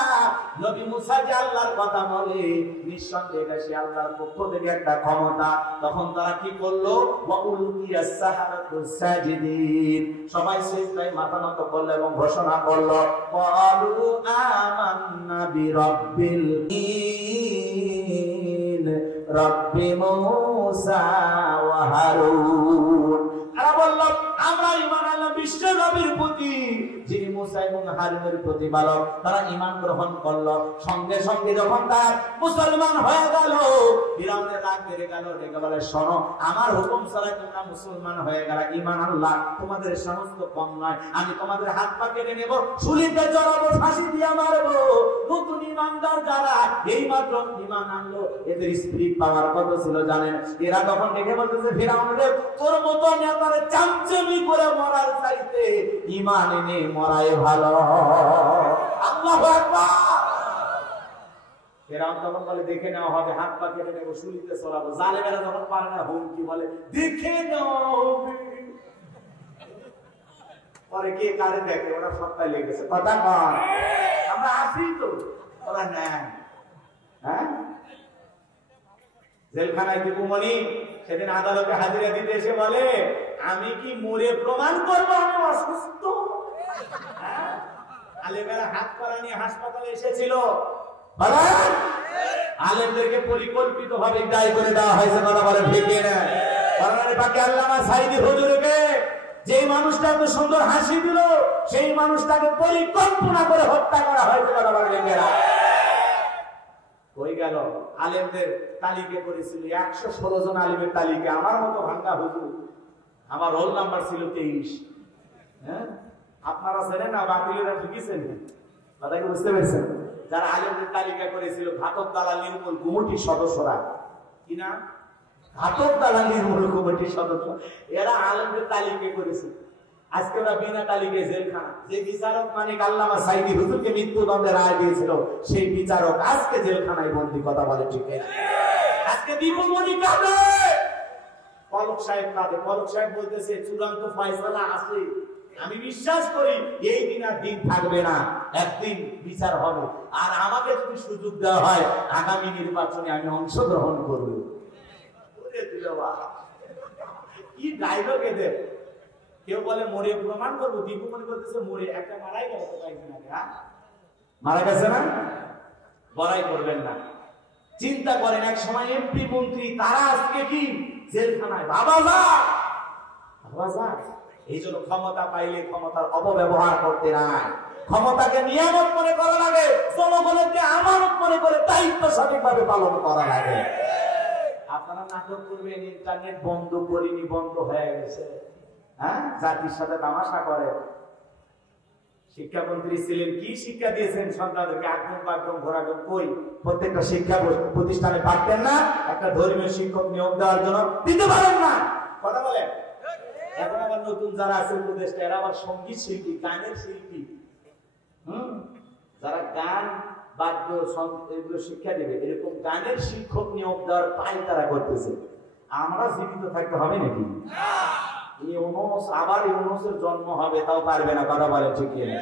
নবী মুসা যে আল্লাহর কথা বলে, নিঃসন্দেহে এটা সে আল্লাহর পক্ষ থেকে একটা ক্ষমতা। তখন তারা কি করলো? ওয়া উলকিয়াস সাহারাতু সাজিদিন, সবাই সিজদায় মাথা নত করলো এবং ঘোষণা করলো, ক্বালু আমান্না বিরাব্বিল ইন রাব্বি মুসা ওয়া হারুন। তারা বলল, আমরা ঈমান আনলাম বিশ্ব নবীর প্রতি, যিনি মুসা এবং হারুনের প্রতিপালক। তারা ঈমান গ্রহণ করলো। সঙ্গে সঙ্গে যখন তার মুসলমান হয়ে গেল, ফিরাউনের রাগ বেড়ে গেল। ডেকে বলে, শোনো, আমার হুকুম ছাড়াই তোমরা মুসলমান হয়ে গেল, ঈমান আনলাম, তোমাদের সাহস তো কম নয়। আমি তোমাদের হাত পা কেটে নেব, শুলিতে চড়াবো, ফাঁসি দিয়ে মারবো। নতুন ঈমানদার যারা এইমাত্র ঈমান আনলো, এদের স্পিরিট পাওয়ার কত ছিল জানেন? এরা তখন ডেকে বলতেছে, ফিরাউন রে, তোর মতো নেতারে চামচামি করে মরার চাইতে ঈমান এনে মরাই ভালো। আল্লাহু আকবার। ফিরাউন তখন বলে, দেখে নেওয়া হবে, হাত পা কেটে নেব, শুলিতে চড়াবো। জালেমেরা যখন পারে না, হুমকি বলে, দেখে নেওয়া হবে। পরে কে কারে দেখে, ওরা সবটাই লেগেছে। কথা কয়, আমরা আসি তো, ওরা নেন। হ্যাঁ, জেলখানায় দীপুমণি সেদিন আদালতে হাজিরা দিতে এসে বলে, আমি কি মরে প্রমাণ করবো আমি অসুস্থ? আলেমেরা হাত করা নিয়ে হাসপাতালে এসেছিল। আলেমদেরকে পরিকল্পিত ভাবে দায়ী করে দেওয়া হয়েছে। কথা বলে ঠিক না? আল্লামা সাঈদী হুজুরকে যেই মানুষটা এত সুন্দর হাসি দিল, সেই মানুষটাকে পরিকল্পনা করে হত্যা করা হয়েছে। কথা বলে ঠিক না? হয়ে গেল আলেমদের তালিকা করেছিল 116 জন আলেমের তালিকা। আমার মতো ভাঙ্গা হুজুর, আমার রোল নাম্বার ছিল 23। হ্যাঁ, আপনারা ছিলেন না, বাকিরা ঢুকিয়েছেন। কথা কি বুঝতে পেরেছেন? যারা আলেমদের তালিকা করেছিল, ঘাতক দালাল নির্মূল কমিটির সদস্যরা, কি না, ঘাতক দালাল নির্মূল কমিটির সদস্য, এরা আলেমদের তালিকা করেছিল। আজকে ওরা বিনা তালিকায় জেলখানা। যে বিচারক মানিক আল্লামা সাঈদী হুজুরকে মৃত্যুদণ্ডের রায় দিয়েছিল, সেই বিচারক আজকে জেলখানায় বন্দী। কথা বলে ঠিক না? আজকে দীপুমণি কাঁদে, পলক সাহেব কাঁদে। পলক সাহেব বলতেছে, চূড়ান্ত ফয়সালা আছে, আমি বিশ্বাস করি এই দিন আর দিন থাকবে না, একদিন বিচার হবে। আর আমাকে যদি সুযোগ দেওয়া হয়, আগামী নির্বাচনে আমি অংশগ্রহণ করব। কি ডায়লগ এদের! কেউ বলে মরে প্রমাণ করবো, দীপুমণি বলতেছে মরে। একটা মারাই গেল কয়েকদিন আগে, মারা গেছে না? বড়াই করবেন না। চিন্তা করেন, এক সময় এমপি মন্ত্রী তারা আজকে কি জেলখানায়। বাবা যা, বাবা যা। এই জন্য ক্ষমতা পাইলে ক্ষমতার অপব্যবহার করতে নাই। ক্ষমতাকে নিয়ামত মনে করা লাগে, জনগণকে আমানত মনে করে দায়িত্ব সঠিকভাবে পালন করা লাগে। আপনারা নাটক করবেন, ইন্টারনেট বন্ধ করিনি, বন্ধ হয়ে গেছে। হ্যাঁ, জাতির সাথে তামাশা করে। শিক্ষামন্ত্রী ছিলেন, কি শিক্ষা দিয়েছেন সন্তানদেরকে? একদম একদম ঘোরাঘুম। কই, প্রত্যেকটা শিক্ষা প্রতিষ্ঠানে পারতেন না একটা ধর্মীয় শিক্ষক নিয়োগ দেওয়ার জন্য? দিতে পারেন না। কথা বলেন। এখন আবার নতুন যারা আছে উপদেষ্টা, এরা আবার সঙ্গীত শিল্পী, গানের শিল্পী। যারা গান বাদ্য এগুলো শিক্ষা দেবে, এরকম গানের শিক্ষক নিয়োগ দেওয়ার পাই তারা করতেছে। আমরা জীবিত থাকতে হবে নাকি? আবার ইউনুসের জন্ম হবে, তাও পারবে না। কথা বলে ঠিক না?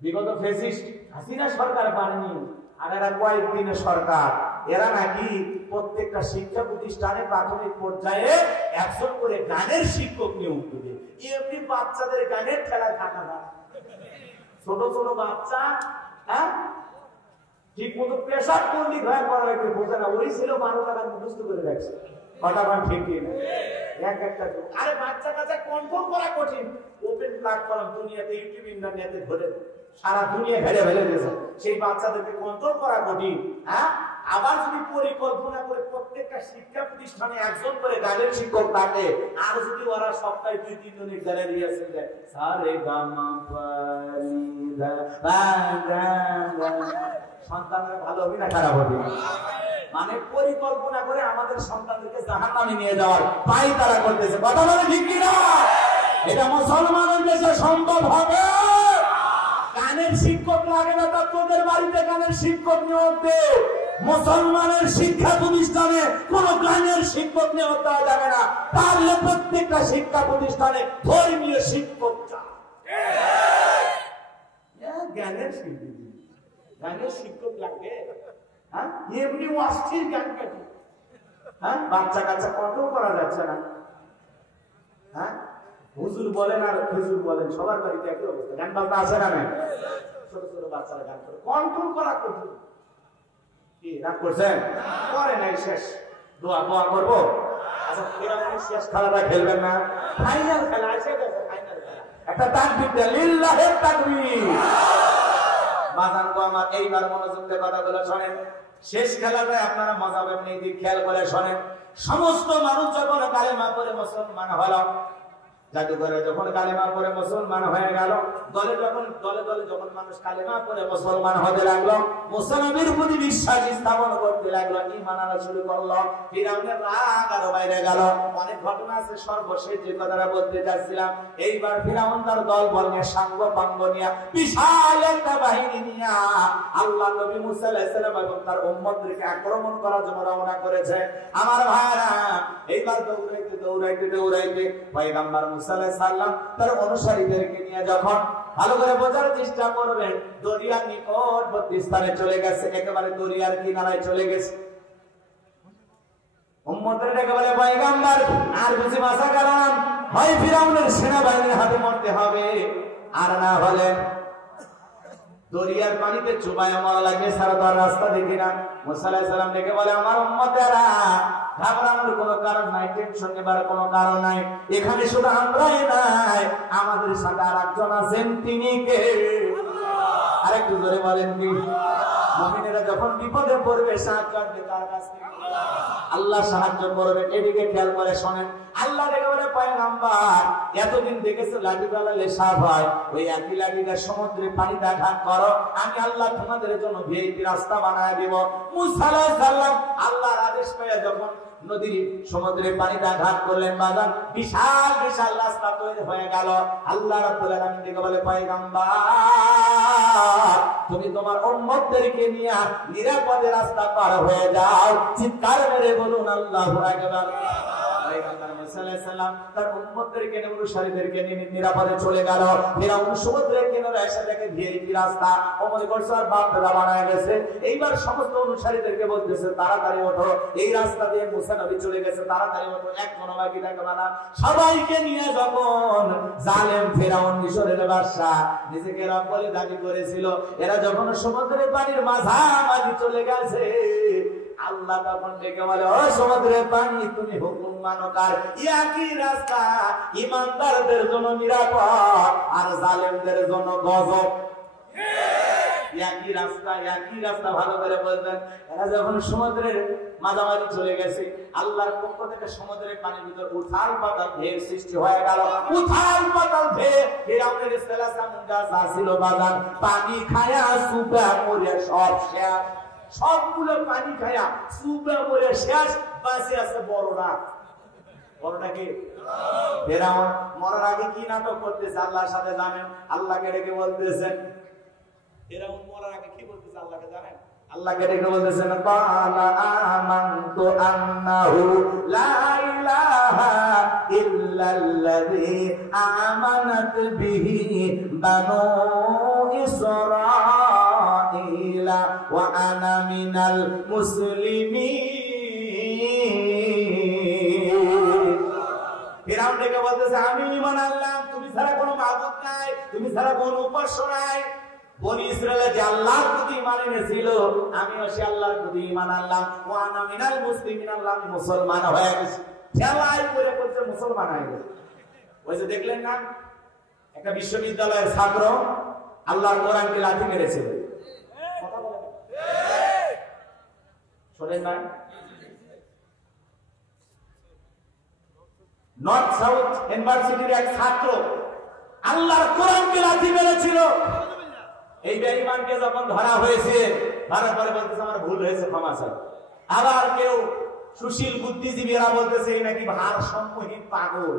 বিগত ফ্যাসিস্ট হাসিনা সরকার পারেনি, আর এরা কয়েকদিনের সরকার। এরা নাকি প্রত্যেকটা শিক্ষা প্রতিষ্ঠানে প্রাথমিক পর্যায়ে একজন করে গানের শিক্ষক নিয়োগ দেবে। এমনি বাচ্চাদের গানের খেলায় থাকা না, ছোট ছোট বাচ্চা, হ্যাঁ ঠিক মতো প্রেসার পন্ডিত হয়ে করা লাগবে, বোঝে না। ওই ছিল 12 টাকা মুখস্থ করে রাখছে, কথা বল ঠিক কিনা? এক একটা আরে বাচ্চা কাচ্চা কন্ট্রোল করা কঠিন। ওপেন প্ল্যাটফর্ম দুনিয়াতে, ইউটিউব ইন্টারনেটে ধরে সারা দুনিয়া ঘেরে ফেলে দিয়েছে, সেই বাচ্চাদেরকে কন্ট্রোল করা কঠিন। হ্যাঁ, আবার যদি পরিকল্পনা করে প্রত্যেকটা শিক্ষা প্রতিষ্ঠানে একজন করে গানের শিক্ষক থাকে, আর যদি ওরা সপ্তাহে 2-3 জন গানের রিহার্সাল দেয়, সারে গামা পারিদা সন্তানরা ভালো হবে না খারাপ হবে? মানে পরিকল্পনা করে আমাদের সন্তানদেরকে জাহান্নামে নিয়ে যাওয়ার পাই তারা করতেছে, কথা বলে ঠিক কিনা? এটা মুসলমানের দেশে সম্ভব হবে? গানের শিক্ষক লাগে না, তা তোদের বাড়িতে গানের শিক্ষক নিয়োগ দে। মুসলমানের শিক্ষা প্রতিষ্ঠানে কোন গানের শিক্ষক নিয়োগ দেওয়া যাবে না, তাহলে প্রত্যেকটা শিক্ষা প্রতিষ্ঠানে ধর্মীয় শিক্ষক চায়। গানের শিক্ষক, গানের শিক্ষক লাগবে? হ্যাঁ, এমনি অস্থির গান কাটি। হ্যাঁ, বাচ্চা কাচ্চা কন্ট্রোল করা যাচ্ছে না। হ্যাঁ, হুজুর বলেন আর হুজুর বলেন, সবার বাড়িতে একই অবস্থা, গান বাজনা আছে না? ছোট ছোট বাচ্চারা গান করে, কন্ট্রোল করা কঠিন। কি রাগ করছেন? করে নাই, শেষ দোয়া দোয়া করবো। আচ্ছা, শেষ খেলাটা খেলবেন না? ফাইনাল খেলা আছে, ফাইনাল খেলা। একটা তাকবীর দেন, লিল্লাহির তাকবীর। বাজান গো আমার, এইবার মনোযোগ দিয়ে কথাগুলো শোনেন। শেষ খেলাটায় আপনারা মজা পাবেন, এই দিক খেয়াল করে শোনেন। সমস্ত মানুষ যখন কালেমা পড়ে মুসলমান হলো, জাদুঘরে যখন কালেমা পড়ে মুসলমান হয়ে গেল, দলে দলে যখন মানুষ কালেমা পড়ে মুসলমান হতে লাগলো, মুসলমানের প্রতি বিশ্বাস স্থাপন করতে লাগলো, ঈমান আনা শুরু করলো, ফিরাউনের রাগ আরো বাইরে গেল। অনেক ঘটনা আছে, সর্বশেষ যে কথাটা বলতে চাচ্ছিলাম, এইবার ফিরাউন তার দল বল নিয়ে, সাঙ্গ পাঙ্গ নিয়ে, বিশাল একটা বাহিনী নিয়ে আল্লাহ নবী মুসা আলাইহিস সালাম এবং তার উম্মতদেরকে আক্রমণ করার জন্য রওনা করেছে। আমার ভাইরা, এইবার দৌড়াইতে দৌড়াইতে দৌড়াইতে পয়গম্বর মুসা আলাইহিস সালাম তার অনুসারীদেরকে নিয়ে যখন ভালো করে বোঝার চেষ্টা করবেন, দরিয়ার নিকটবর্তী স্থানে চলে গেছে, একেবারে দরিয়ার কিনারায় চলে গেছে। উম্মতের একেবারে পয়গম্বর আর বুঝি বাঁচা গেলাম, হয় ফিরাউনের সেনাবাহিনীর হাতে মরতে হবে, আর না হলে দরিয়ার পানিতে চুবায় মারা লাগবে, সারা তার রাস্তা দেখি না। মুসা আলাইহিস সালাম ডেকে বলে, আমার উম্মতেরা, ঘাবড়ানোর কোনো কারণ নাই, টেনশন নেবার কোনো কারণ নাই। এখানে শুধু আমরাই নাই, আমাদের সাথে আরেকজন আছেন, তিনি কে? আরেকটু জোরে বলেন কি? মুমিনেরা যখন বিপদে পড়বে সাহায্য করবে কার কাছ থেকে? আল্লাহ সাহায্য করবে। এদিকে খেয়াল করে শোনেন, আল্লাহ ডেকে বলে, পয়গম্বর এতদিন দেখেছো লাঠি বানালে সাপ হয়, ওই একই লাঠিটা সমুদ্রে পানিতে আঘাত করো, আমি আল্লাহ তোমাদের জন্য ভিআইপি রাস্তা বানায় দেব। মুসা আলাইহিস সালাম আল্লাহর আদেশ পেয়ে যখন নদীর সমুদ্রে পানিতে আঘাত করলেন, বাজান বিশাল বিশাল রাস্তা তৈরি হয়ে গেল। আল্লাহ রাব্বুল আলামিন ডেকে বলে, পয়গম্বর তুমি তোমার উম্মতদেরকে নিয়ে নিরাপদে রাস্তা পার হয়ে যাও। চিৎকার করে বলুন আল্লাহু আকবার। পয়গম্বর মুসা আলাইহিস সালাম তার উম্মতদেরকে নিয়ে, অনুসারীদেরকে নিয়ে নিরাপদে চলে গেল। ফিরাউন সমুদ্রের কিনারে এসে দেখে ভিআইপি রাস্তা, ও মনে করছে আর বাপ দাদা বানায় গেছে। এইবার সমস্ত অনুসারীদেরকে বলতেছে, তাড়াতাড়ি ওঠো, এই রাস্তা দিয়ে মুসা নবী চলে গেছে, তাড়াতাড়ি ওঠো, এক কোনো বাকি থাকবে না। সবাইকে নিয়ে যখন জালেম ফিরাউন মিশরের বাদশা নিজেকে রব বলে দাবি করেছিল, এরা যখন সমুদ্রের পানির মাঝামাঝি চলে গেছে, আল্লাহ তখন ডেকে বলে, ও সমুদ্রের পানি তুমি হুকুম মানো কার? একই রাস্তা ঈমানদারদের জন্য নিরাপদ, আর জালেমদের জন্য গজব। একই রাস্তা ভালো করে বলবেন। এরা যখন সমুদ্রের মাঝামাঝি চলে গেছে, আল্লাহর পক্ষ থেকে সমুদ্রের পানির ভিতর উথাল পাতাল ঢেউ সৃষ্টি হয়ে গেল। উথাল পাতাল ঢেউ ফিরাউনের সেলাসামুন্ডা যা ছিল বাজান, পানি খায়া সুপা মরে সব শেষ। সবগুলো পানি খায়া সুপা মরে শেষ, বাঁচে আছে বড়রা। বড়টা কি? ফিরাউন মরার আগে কি নাটক করতেছে আল্লাহর সাথে জানেন? আল্লাহকে ডেকে বলতেছেন, ফিরাউন মরার আগে কি বলতেছে আল্লাহকে জানেন? আল্লাহকে ডেকে বলতেছেন, কালা আমানতু আন্নাহু লা ইলাহা ইল্লাল্লাযী আমানাত বিহি বানু ইসরাঈলা ওয়া আনা মিনাল মুসলিমিন। ডেকে বলতেছে আমি ঈমান আনলাম, তুমি ছাড়া কোনো মাবুদ নাই, তুমি ছাড়া কোনো উপাস্য নাই। বনি ইসরায়েল যে আল্লাহর প্রতি ঈমান এনেছিল, আমিও সে আল্লাহর প্রতি ঈমান আনলাম। ওয়া আনা মিনাল মুসলিমিন, আমি মুসলমান হয়ে গেছি। ঠেলাই করে পড়ছে মুসলমান হয়ে গেছে। ওই যে দেখলেন না, একটা বিশ্ববিদ্যালয়ের ছাত্র আল্লাহর কোরআনকে লাঠি মেরেছিল। কথা বলেন শোনেন না? নর্থ সাউথ ইউনিভার্সিটির এক ছাত্র আল্লাহর কোরআনকে লাঠি মেরেছিল। এই বেঈমানকে যখন ধরা হয়েছে, ধরার পরে বলতেছে আমার ভুল হয়েছে, ক্ষমা চাই। আবার কেউ সুশীল বুদ্ধিজীবীরা বলতেছে এই নাকি ভারসাম্যহীন পাগল,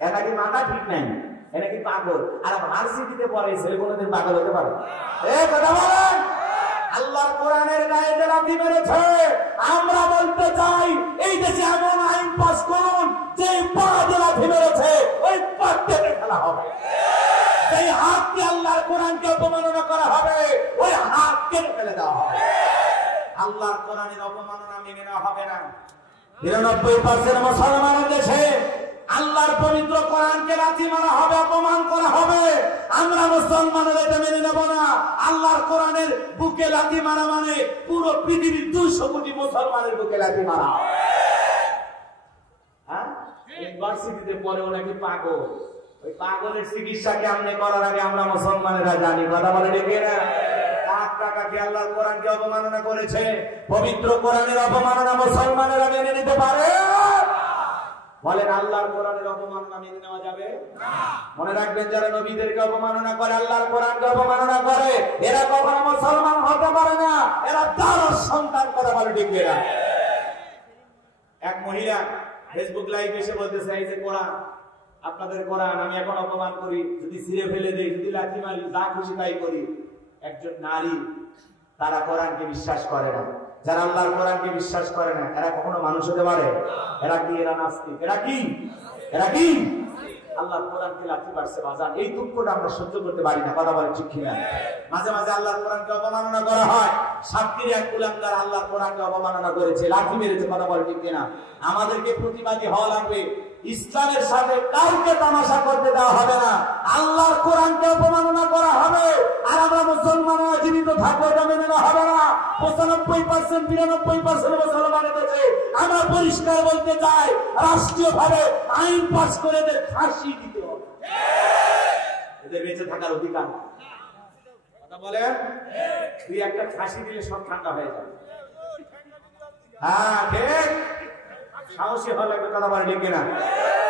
এ নাকি মাথা ঠিক নাই, এ নাকি পাগল। আর ভার্সিটিতে পড়াইছে, কোনোদিন পাগল হতে পারে? কথা বলেন। আল্লাহর কোরআনের গায়ে যে লাঠি মেরেছে, আমরা বলতে চাই এই দেশে এমন আইন পাস করুন যে পা যে লাঠি মেরেছে ওই পা কেটে ফেলা হবে। এই হাতকে আল্লাহর কোরআনকে অপমাননা করা হবে, ওই হাত কেটে ফেলে দেওয়া হবে। আল্লাহর কোরআনের অপমাননা মেনে নেওয়া হবে না। ৯৯% মুসলমানের দেশে আল্লাহর পবিত্র কোরআনকে লাথি মারা হবে, অপমান করা হবে। আমরা মুসলমানরা এটা মেনে নেব না। আল্লাহর কোরআনের বুকে লাথি মারা মানে পুরো পৃথিবীর ২০০ কোটি মুসলমানের বুকে লাথি মারা। হ্যাঁ, ইউনিভার্সিটিতে পড়েও নাকি পাগল। ওই পাগলের চিকিৎসা কেমনে করার আগে আমরা মুসলমানেরা জানি। কথা বলে ডেকে না? টাকাকে আল্লাহর কোরআনকে অপমাননা করেছে, পবিত্র কোরআনের অপমাননা মুসলমানেরা মেনে নিতে পারে? বলেন আল্লাহর কোরআনের অপমাননা মেনে নেওয়া যাবে না। মনে রাখবেন, যারা নবীদেরকে অপমাননা করে, আল্লাহর কোরআনকে অপমাননা করে, এরা কখনো মুসলমান হতে পারে না। এরা দারুস সন্তান। কথা বলে ডেকে না? এক মহিলা ফেসবুক লাইভ এসে বলতেছে এই যে কোরআন, আপনাদের কোরআন আমি এখন অপমান করি, যদি ছিঁড়ে ফেলে দেই, যদি লাঠি মারি, যা খুশি তাই করি। একজন নারী, তারা কোরআনকে বিশ্বাস করে না। যারা আল্লাহর কোরআনকে বিশ্বাস করে না, এরা কখনো মানুষ হতে পারে? এরা কি? এরা নাস্তিক। এরা কি? এরা কি? আল্লাহর কোরআনকে লাঠি মারছে বাজান, এই দুঃখটা আমরা সহ্য করতে পারি না। কথা বলে ঠিক কিনা? মাঝে মাঝে আল্লাহর কোরআনকে অবমাননা করা হয়। সাতটির এক কুলাঙ্গার আল্লাহর কোরআনকে অবমাননা করেছে, লাঠি মেরেছে। কথা বলে ঠিক কিনা? আমাদেরকে প্রতিবাদী হওয়া লাগবে। ইসলামের সাথে কাউকে তামাশা করতে দেওয়া হবে না। আল্লাহর কোরআনকে অপমাননা করা হবে, আর আমরা মুসলমানরা জীবিত থাকবো এটা মেনে নেওয়া হবে না। ৯৫%, ৯২% মুসলমানের কাছে আমরা পরিষ্কার বলতে চাই, রাষ্ট্রীয়ভাবে আইন পাস করে এদের ফাঁসি দিতে হবে। এদের বেঁচে থাকার অধিকার। কথা বলেন, তুই একটা ফাঁসি দিলে সব ঠান্ডা হয়ে যাবে। হ্যাঁ ঠিক, সাহসী হলে কথা বলে ঠিক কিনা?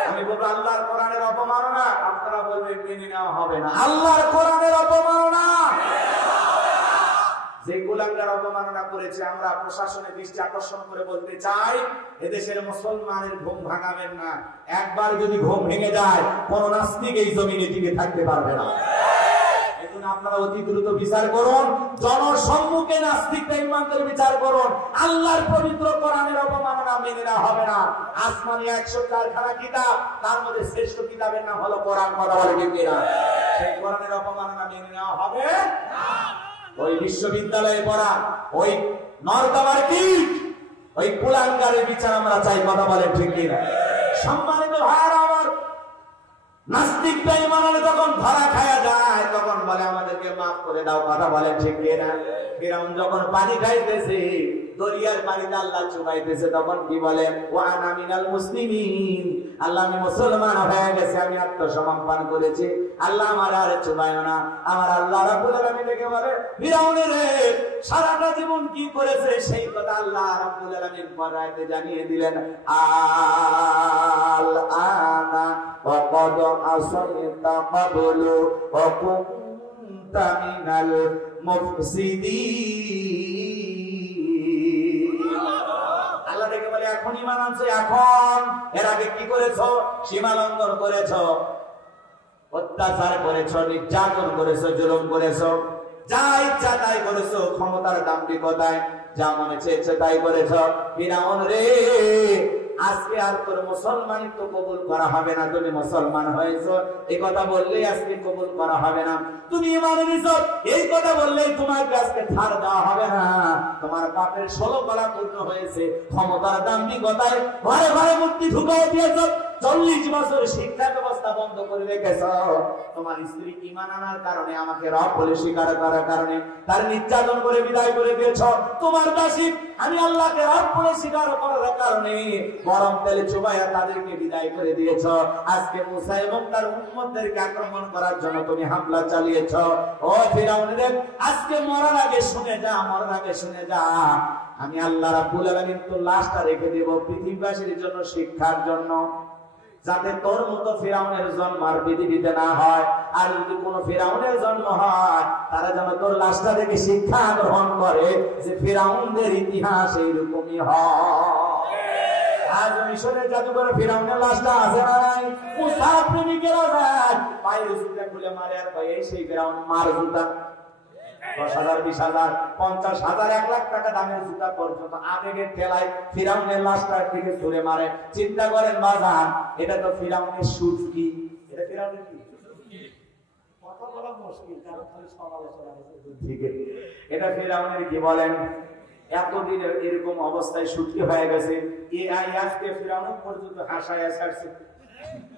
আমি বলবো আল্লাহর কোরআনের অপমাননা, আপনারা বলবেন মেনে নেওয়া হবে না। আল্লাহর কোরআনের অপমাননা, যে কুলাঙ্গার অপমাননা করেছে, আমরা প্রশাসনের দৃষ্টি আকর্ষণ করে বলতে চাই, এদেশের মুসলমানের ঘুম ভাঙাবেন না। একবার যদি ঘুম ভেঙে যায়, কোন নাস্তিক এই জমিনে টিকে থাকতে পারবে না। আপনারা অতি দ্রুত বিচার করুন, জনসম্মুখে নাস্তিকদের ইমানদের বিচার করুন। আল্লাহর পবিত্র কোরআনের অপমাননা মেনে নেওয়া হবে না। আসমানি ১০৪খানা কিতাব, তার মধ্যে শ্রেষ্ঠ কিতাবের নাম হলো কোরআন। কথা বলে ঠিক কিনা? সেই কোরআনের অপমাননা মেনে নেওয়া হবে না। ওই বিশ্ববিদ্যালয়ে পড়া ওই নর্দমার্কিট, ওই কুলাঙ্গারের বিচার আমরা চাই। কথা বলে ঠিক কিনা? সম্মানিত ভাইরা আমার, নাস্তিক বেঈমানরা যখন ধরা খায়া যায়, তখন বলে আমাদেরকে মাফ করে দাও। কথা বলে ঠিক কিনা? ফিরাউন যখন পানি খাইতেছে, দরিয়ার পানিতে আল্লাহ চুবাইতেছে, তখন কি বলে? ওয়া আনা মিনাল মুসলিমিন, আল্লাহ আমি মুসলমান হয়ে গেছে, আমি আত্মসমর্পণ করেছি, আল্লাহ আমার আর চুবাইও না। আমার আল্লাহ রাব্বুল আলামিন দেখে বলে, ফিরাউনের সারাটা জীবন কি করেছে সেই কথা আল্লাহ রাব্বুল আলামিন পরাইতে জানিয়ে দিলেন। আল আনা ওয়া ক্বাদ আসাইতা ক্বাবলু ওয়া কুনতা মিনাল মুফসিদিন। আল্লাহ দেখে বলে এখন ঈমান আনছো, এখন। এর আগে কি করেছো? সীমা লঙ্ঘন করেছো, অত্যাচার করেছো, নির্যাতন করেছো, জুলুম করেছো, যা ইচ্ছা তাই করেছো, ক্ষমতার দাম্ভিকতায় যা মনে চেয়েছে তাই করেছো। ফিরাউন রে, আজকে আর তোর মুসলমানিত্ব কবুল করা হবে না। তুমি মুসলমান হয়েছো, এই কথা বললেই আজকে কবুল করা হবে না। তুমি ঈমান এনেছো, এই কথা বললেই তোমার কাছে ছাড় দেওয়া হবে না। তোমার পাপের 16 কলা পূর্ণ হয়েছে। ক্ষমতার দাম্ভিকতায় ঘরে ঘরে মূর্তি ঢুকিয়ে দিয়েছো, 40 বছর শিক্ষা ব্যবস্থা বন্ধ করে রেখেছ। তোমার স্ত্রী ঈমান আনার কারণে, আমাকে রব বলে স্বীকার করার কারণে তার নির্যাতন করে বিদায় করে দিয়েছ। তোমার দাসী আমি আল্লাহকে রব বলে স্বীকার করার কারণে গরম তেলে চুবাইয়া তাদেরকে বিদায় করে দিয়েছ। আজকে মুসা এবং তার উম্মতদেরকে আক্রমণ করার জন্য তুমি হামলা চালিয়েছ। ও ফিরাউনের, আজকে মরার আগে শুনে যা, মরার আগে শুনে যা, আমি আল্লাহ রাব্বুল আলামিন তোর লাশটা রেখে দেব পৃথিবীবাসীর জন্য, শিক্ষার জন্য, যাতে তোর মতো ফিরাউনের জন্ম আর পৃথিবীতে না হয়। আর যদি কোনো ফিরাউনের জন্ম হয়, তারা যেন তোর লাশটা দেখে শিক্ষা গ্রহণ করে যে ফিরাউনদের ইতিহাস এইরকমই হয়। আজ মিশরের জাদুঘরে ফিরাউনের লাশটা আছে না নাই? মুসা প্রেমিকেরা যায় পায়ের জুতা খুলে মারে, আর কয় এই সেই ফিরাউন, মার জুতা। 10,000, 20,000, 50,000, 1 লাখ টাকা দামের জুতা পর্যন্ত আবেগের ঠেলায় ফিরাউনের লাশটার দিকে ছুঁড়ে মারে। চিন্তা করেন বাজান, এটা তো ফিরাউনের সুজকি। এটা ফিরাউনের কি? কথা বলা মুশকিল, কারণ খালি সমালোচনা হচ্ছে। এটা ফিরাউনের কি বলেন? এতদিন এরকম অবস্থায় সুটকি হয়ে গেছে, এআই আজকে ফিরাউন পর্যন্ত হাসায় ছাড়ছে।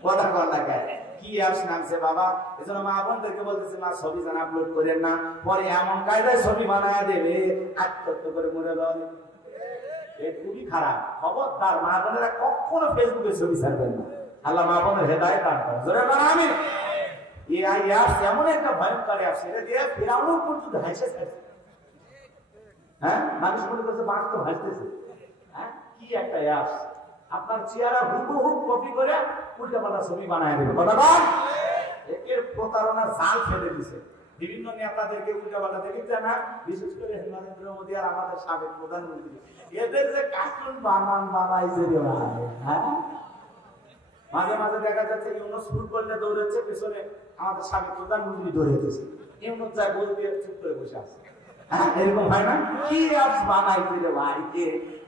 কথা বল না কেন? কি অ্যাপস নামছে বাবা? এজন্য মা বোনদেরকে বলতেছে, মা ছবি যেন আপলোড করেন না, পরে এমন কায়দায় ছবি বানায় দেবে আত্মহত্যা করে মরে যাবে। এ খুবই খারাপ। খবরদার মা বোনেরা কখনো ফেসবুকে ছবি ছাড়বেন না। আল্লাহ মা বোনের হেদায়েত দান করেন। জোরে বলেন আমিন। এআই অ্যাপস এমন একটা ভয়ঙ্কর অ্যাপস, এটা দিয়ে ফিরাউন পর্যন্ত হাসে ছাড়ছে। হ্যাঁ, মানুষ মনে করছে বাঘ তো হাসতেছে। হ্যাঁ, কি একটা অ্যাপস! আপনার চেহারা হুবহু কপি করে উল্টাপাল্টা ছবি বানায় দেবে। কথা বল। একের প্রতারণার জাল ফেলে দিছে। বিভিন্ন নেতাদেরকে উল্টাপাল্টা দেখেছে না, বিশেষ করে নরেন্দ্র মোদী আর আমাদের সাবেক প্রধানমন্ত্রী, এদের যে কার্টুন বানাইছে রে ভাই। হ্যাঁ, মাঝে মাঝে দেখা যাচ্ছে ইউনুস ফুল করলে দৌড়াচ্ছে, পেছনে আমাদের সাবেক প্রধানমন্ত্রী দৌড়াইতেছে। ইউনুস যা গোল দিয়ে চুপ করে বসে আছে। হ্যাঁ, এরকম হয় না? কি অ্যাপস বানাইছে রে ভাই,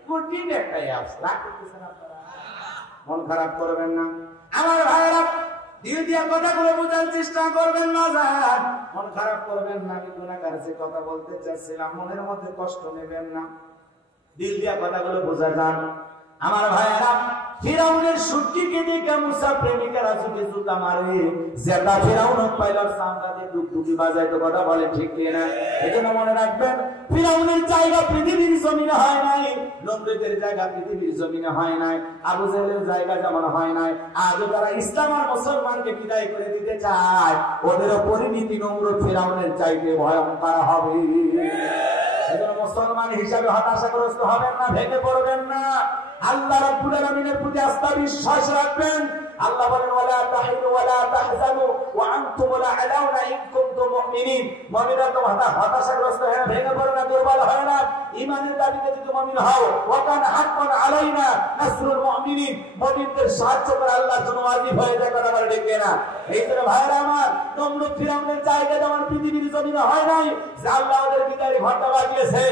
কঠিন একটা অ্যাপস। রাগ করতেছেন আপনারা, মন খারাপ করবেন না আমার ভাইরা। দিল দিয়ে কথাগুলো বোঝার চেষ্টা করবেন না, যান মন খারাপ করবেন না। আমি গুনাহগার যে কথা বলতে চাচ্ছিলাম, মনের মধ্যে কষ্ট নেবেন না, দিল দিয়ে কথাগুলো বোঝা যান আমার ভাইরা। ফিরাউনের সুটকিকে দেখে মুসা প্রেমিকেরা চুকে জুতা মারে, যেটা ফিরাউন পাইলার সামনে ডুবডুবি বাজায়। তো কথা বলে ঠিক কিনা? এজন্য মনে রাখবেন, ফিরাউনের জায়গা পৃথিবীর জমিনে হয় নাই, নমরুদের জায়গা পৃথিবীর জমিনে হয় নাই, আবু জেহেলের জায়গা যেমন হয় নাই। আজও তারা ইসলাম আর মুসলমানকে বিদায় করে দিতে চায়, ওদের পরিণতি নমরুদ ফিরাউনের চাইতে ভয়ঙ্কর হবে। এজন্য মুসলমান হিসাবে হতাশাগ্রস্ত হবেন না, ভেঙে পড়বেন না। আল্লাহ রাব্বুল আলামিনের প্রতি আস্থা বিশ্বাস রাখবেন। আল্লাহ বলেন, ওয়ালা তাহিনু ওয়ালা তাহজানু ওয়া আনতুম আ'লাউনা ইন কুনতুম মুমিনিন। মুমিনরা তো হতাশাগ্রস্ত হয় না, ভেঙে পড়ে না, দুর্বল হয় না। ঈমানের দাবিতে যদি মুমিন হও, ওয়া কানা হাক্কান আলাইনা নাসরুল মুমিনিন, মুমিনদের সাহায্য করা আল্লাহর জন্য ওয়াজিব হয়ে যায়। কথা বলে ঠিক না? এই জন্য ভাইরা আমার, নমরুদ ফিরাউনের জায়গা যেমন পৃথিবীর জমিনে হয় নাই, যে আল্লাহ ওদের বিদায়ের ঘন্টা বাজিয়েছে,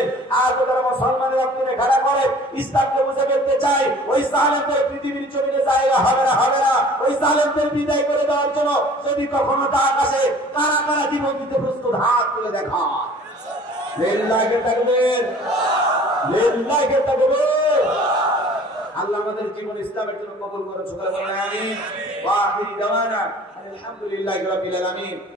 আর যারা মুসলমানের রক্তে খাড়া করে ইসলামকে বুঝে ফেলতে চায়, ওই জালেমদের পৃথিবীর জমিনে জায়গা হবে না, হবে না। ওই জালেমদের বিদায় করে দেওয়ার জন্য যদি কখনো ডাক আসে, কারা কারা জীবন দিতে প্রস্তুত, হাত তুলে দেখা। লিল্লাহি তাকবীর, লিল্লাহি তাকবীর। আল্লাহ আমাদের জীবন ইসলামের জন্য কবুল করুন। সুবহানাল্লাহ, আমিন। ওয়া আখিরি দাওয়ানা আলহামদুলিল্লাহি রাব্বিল আলামিন।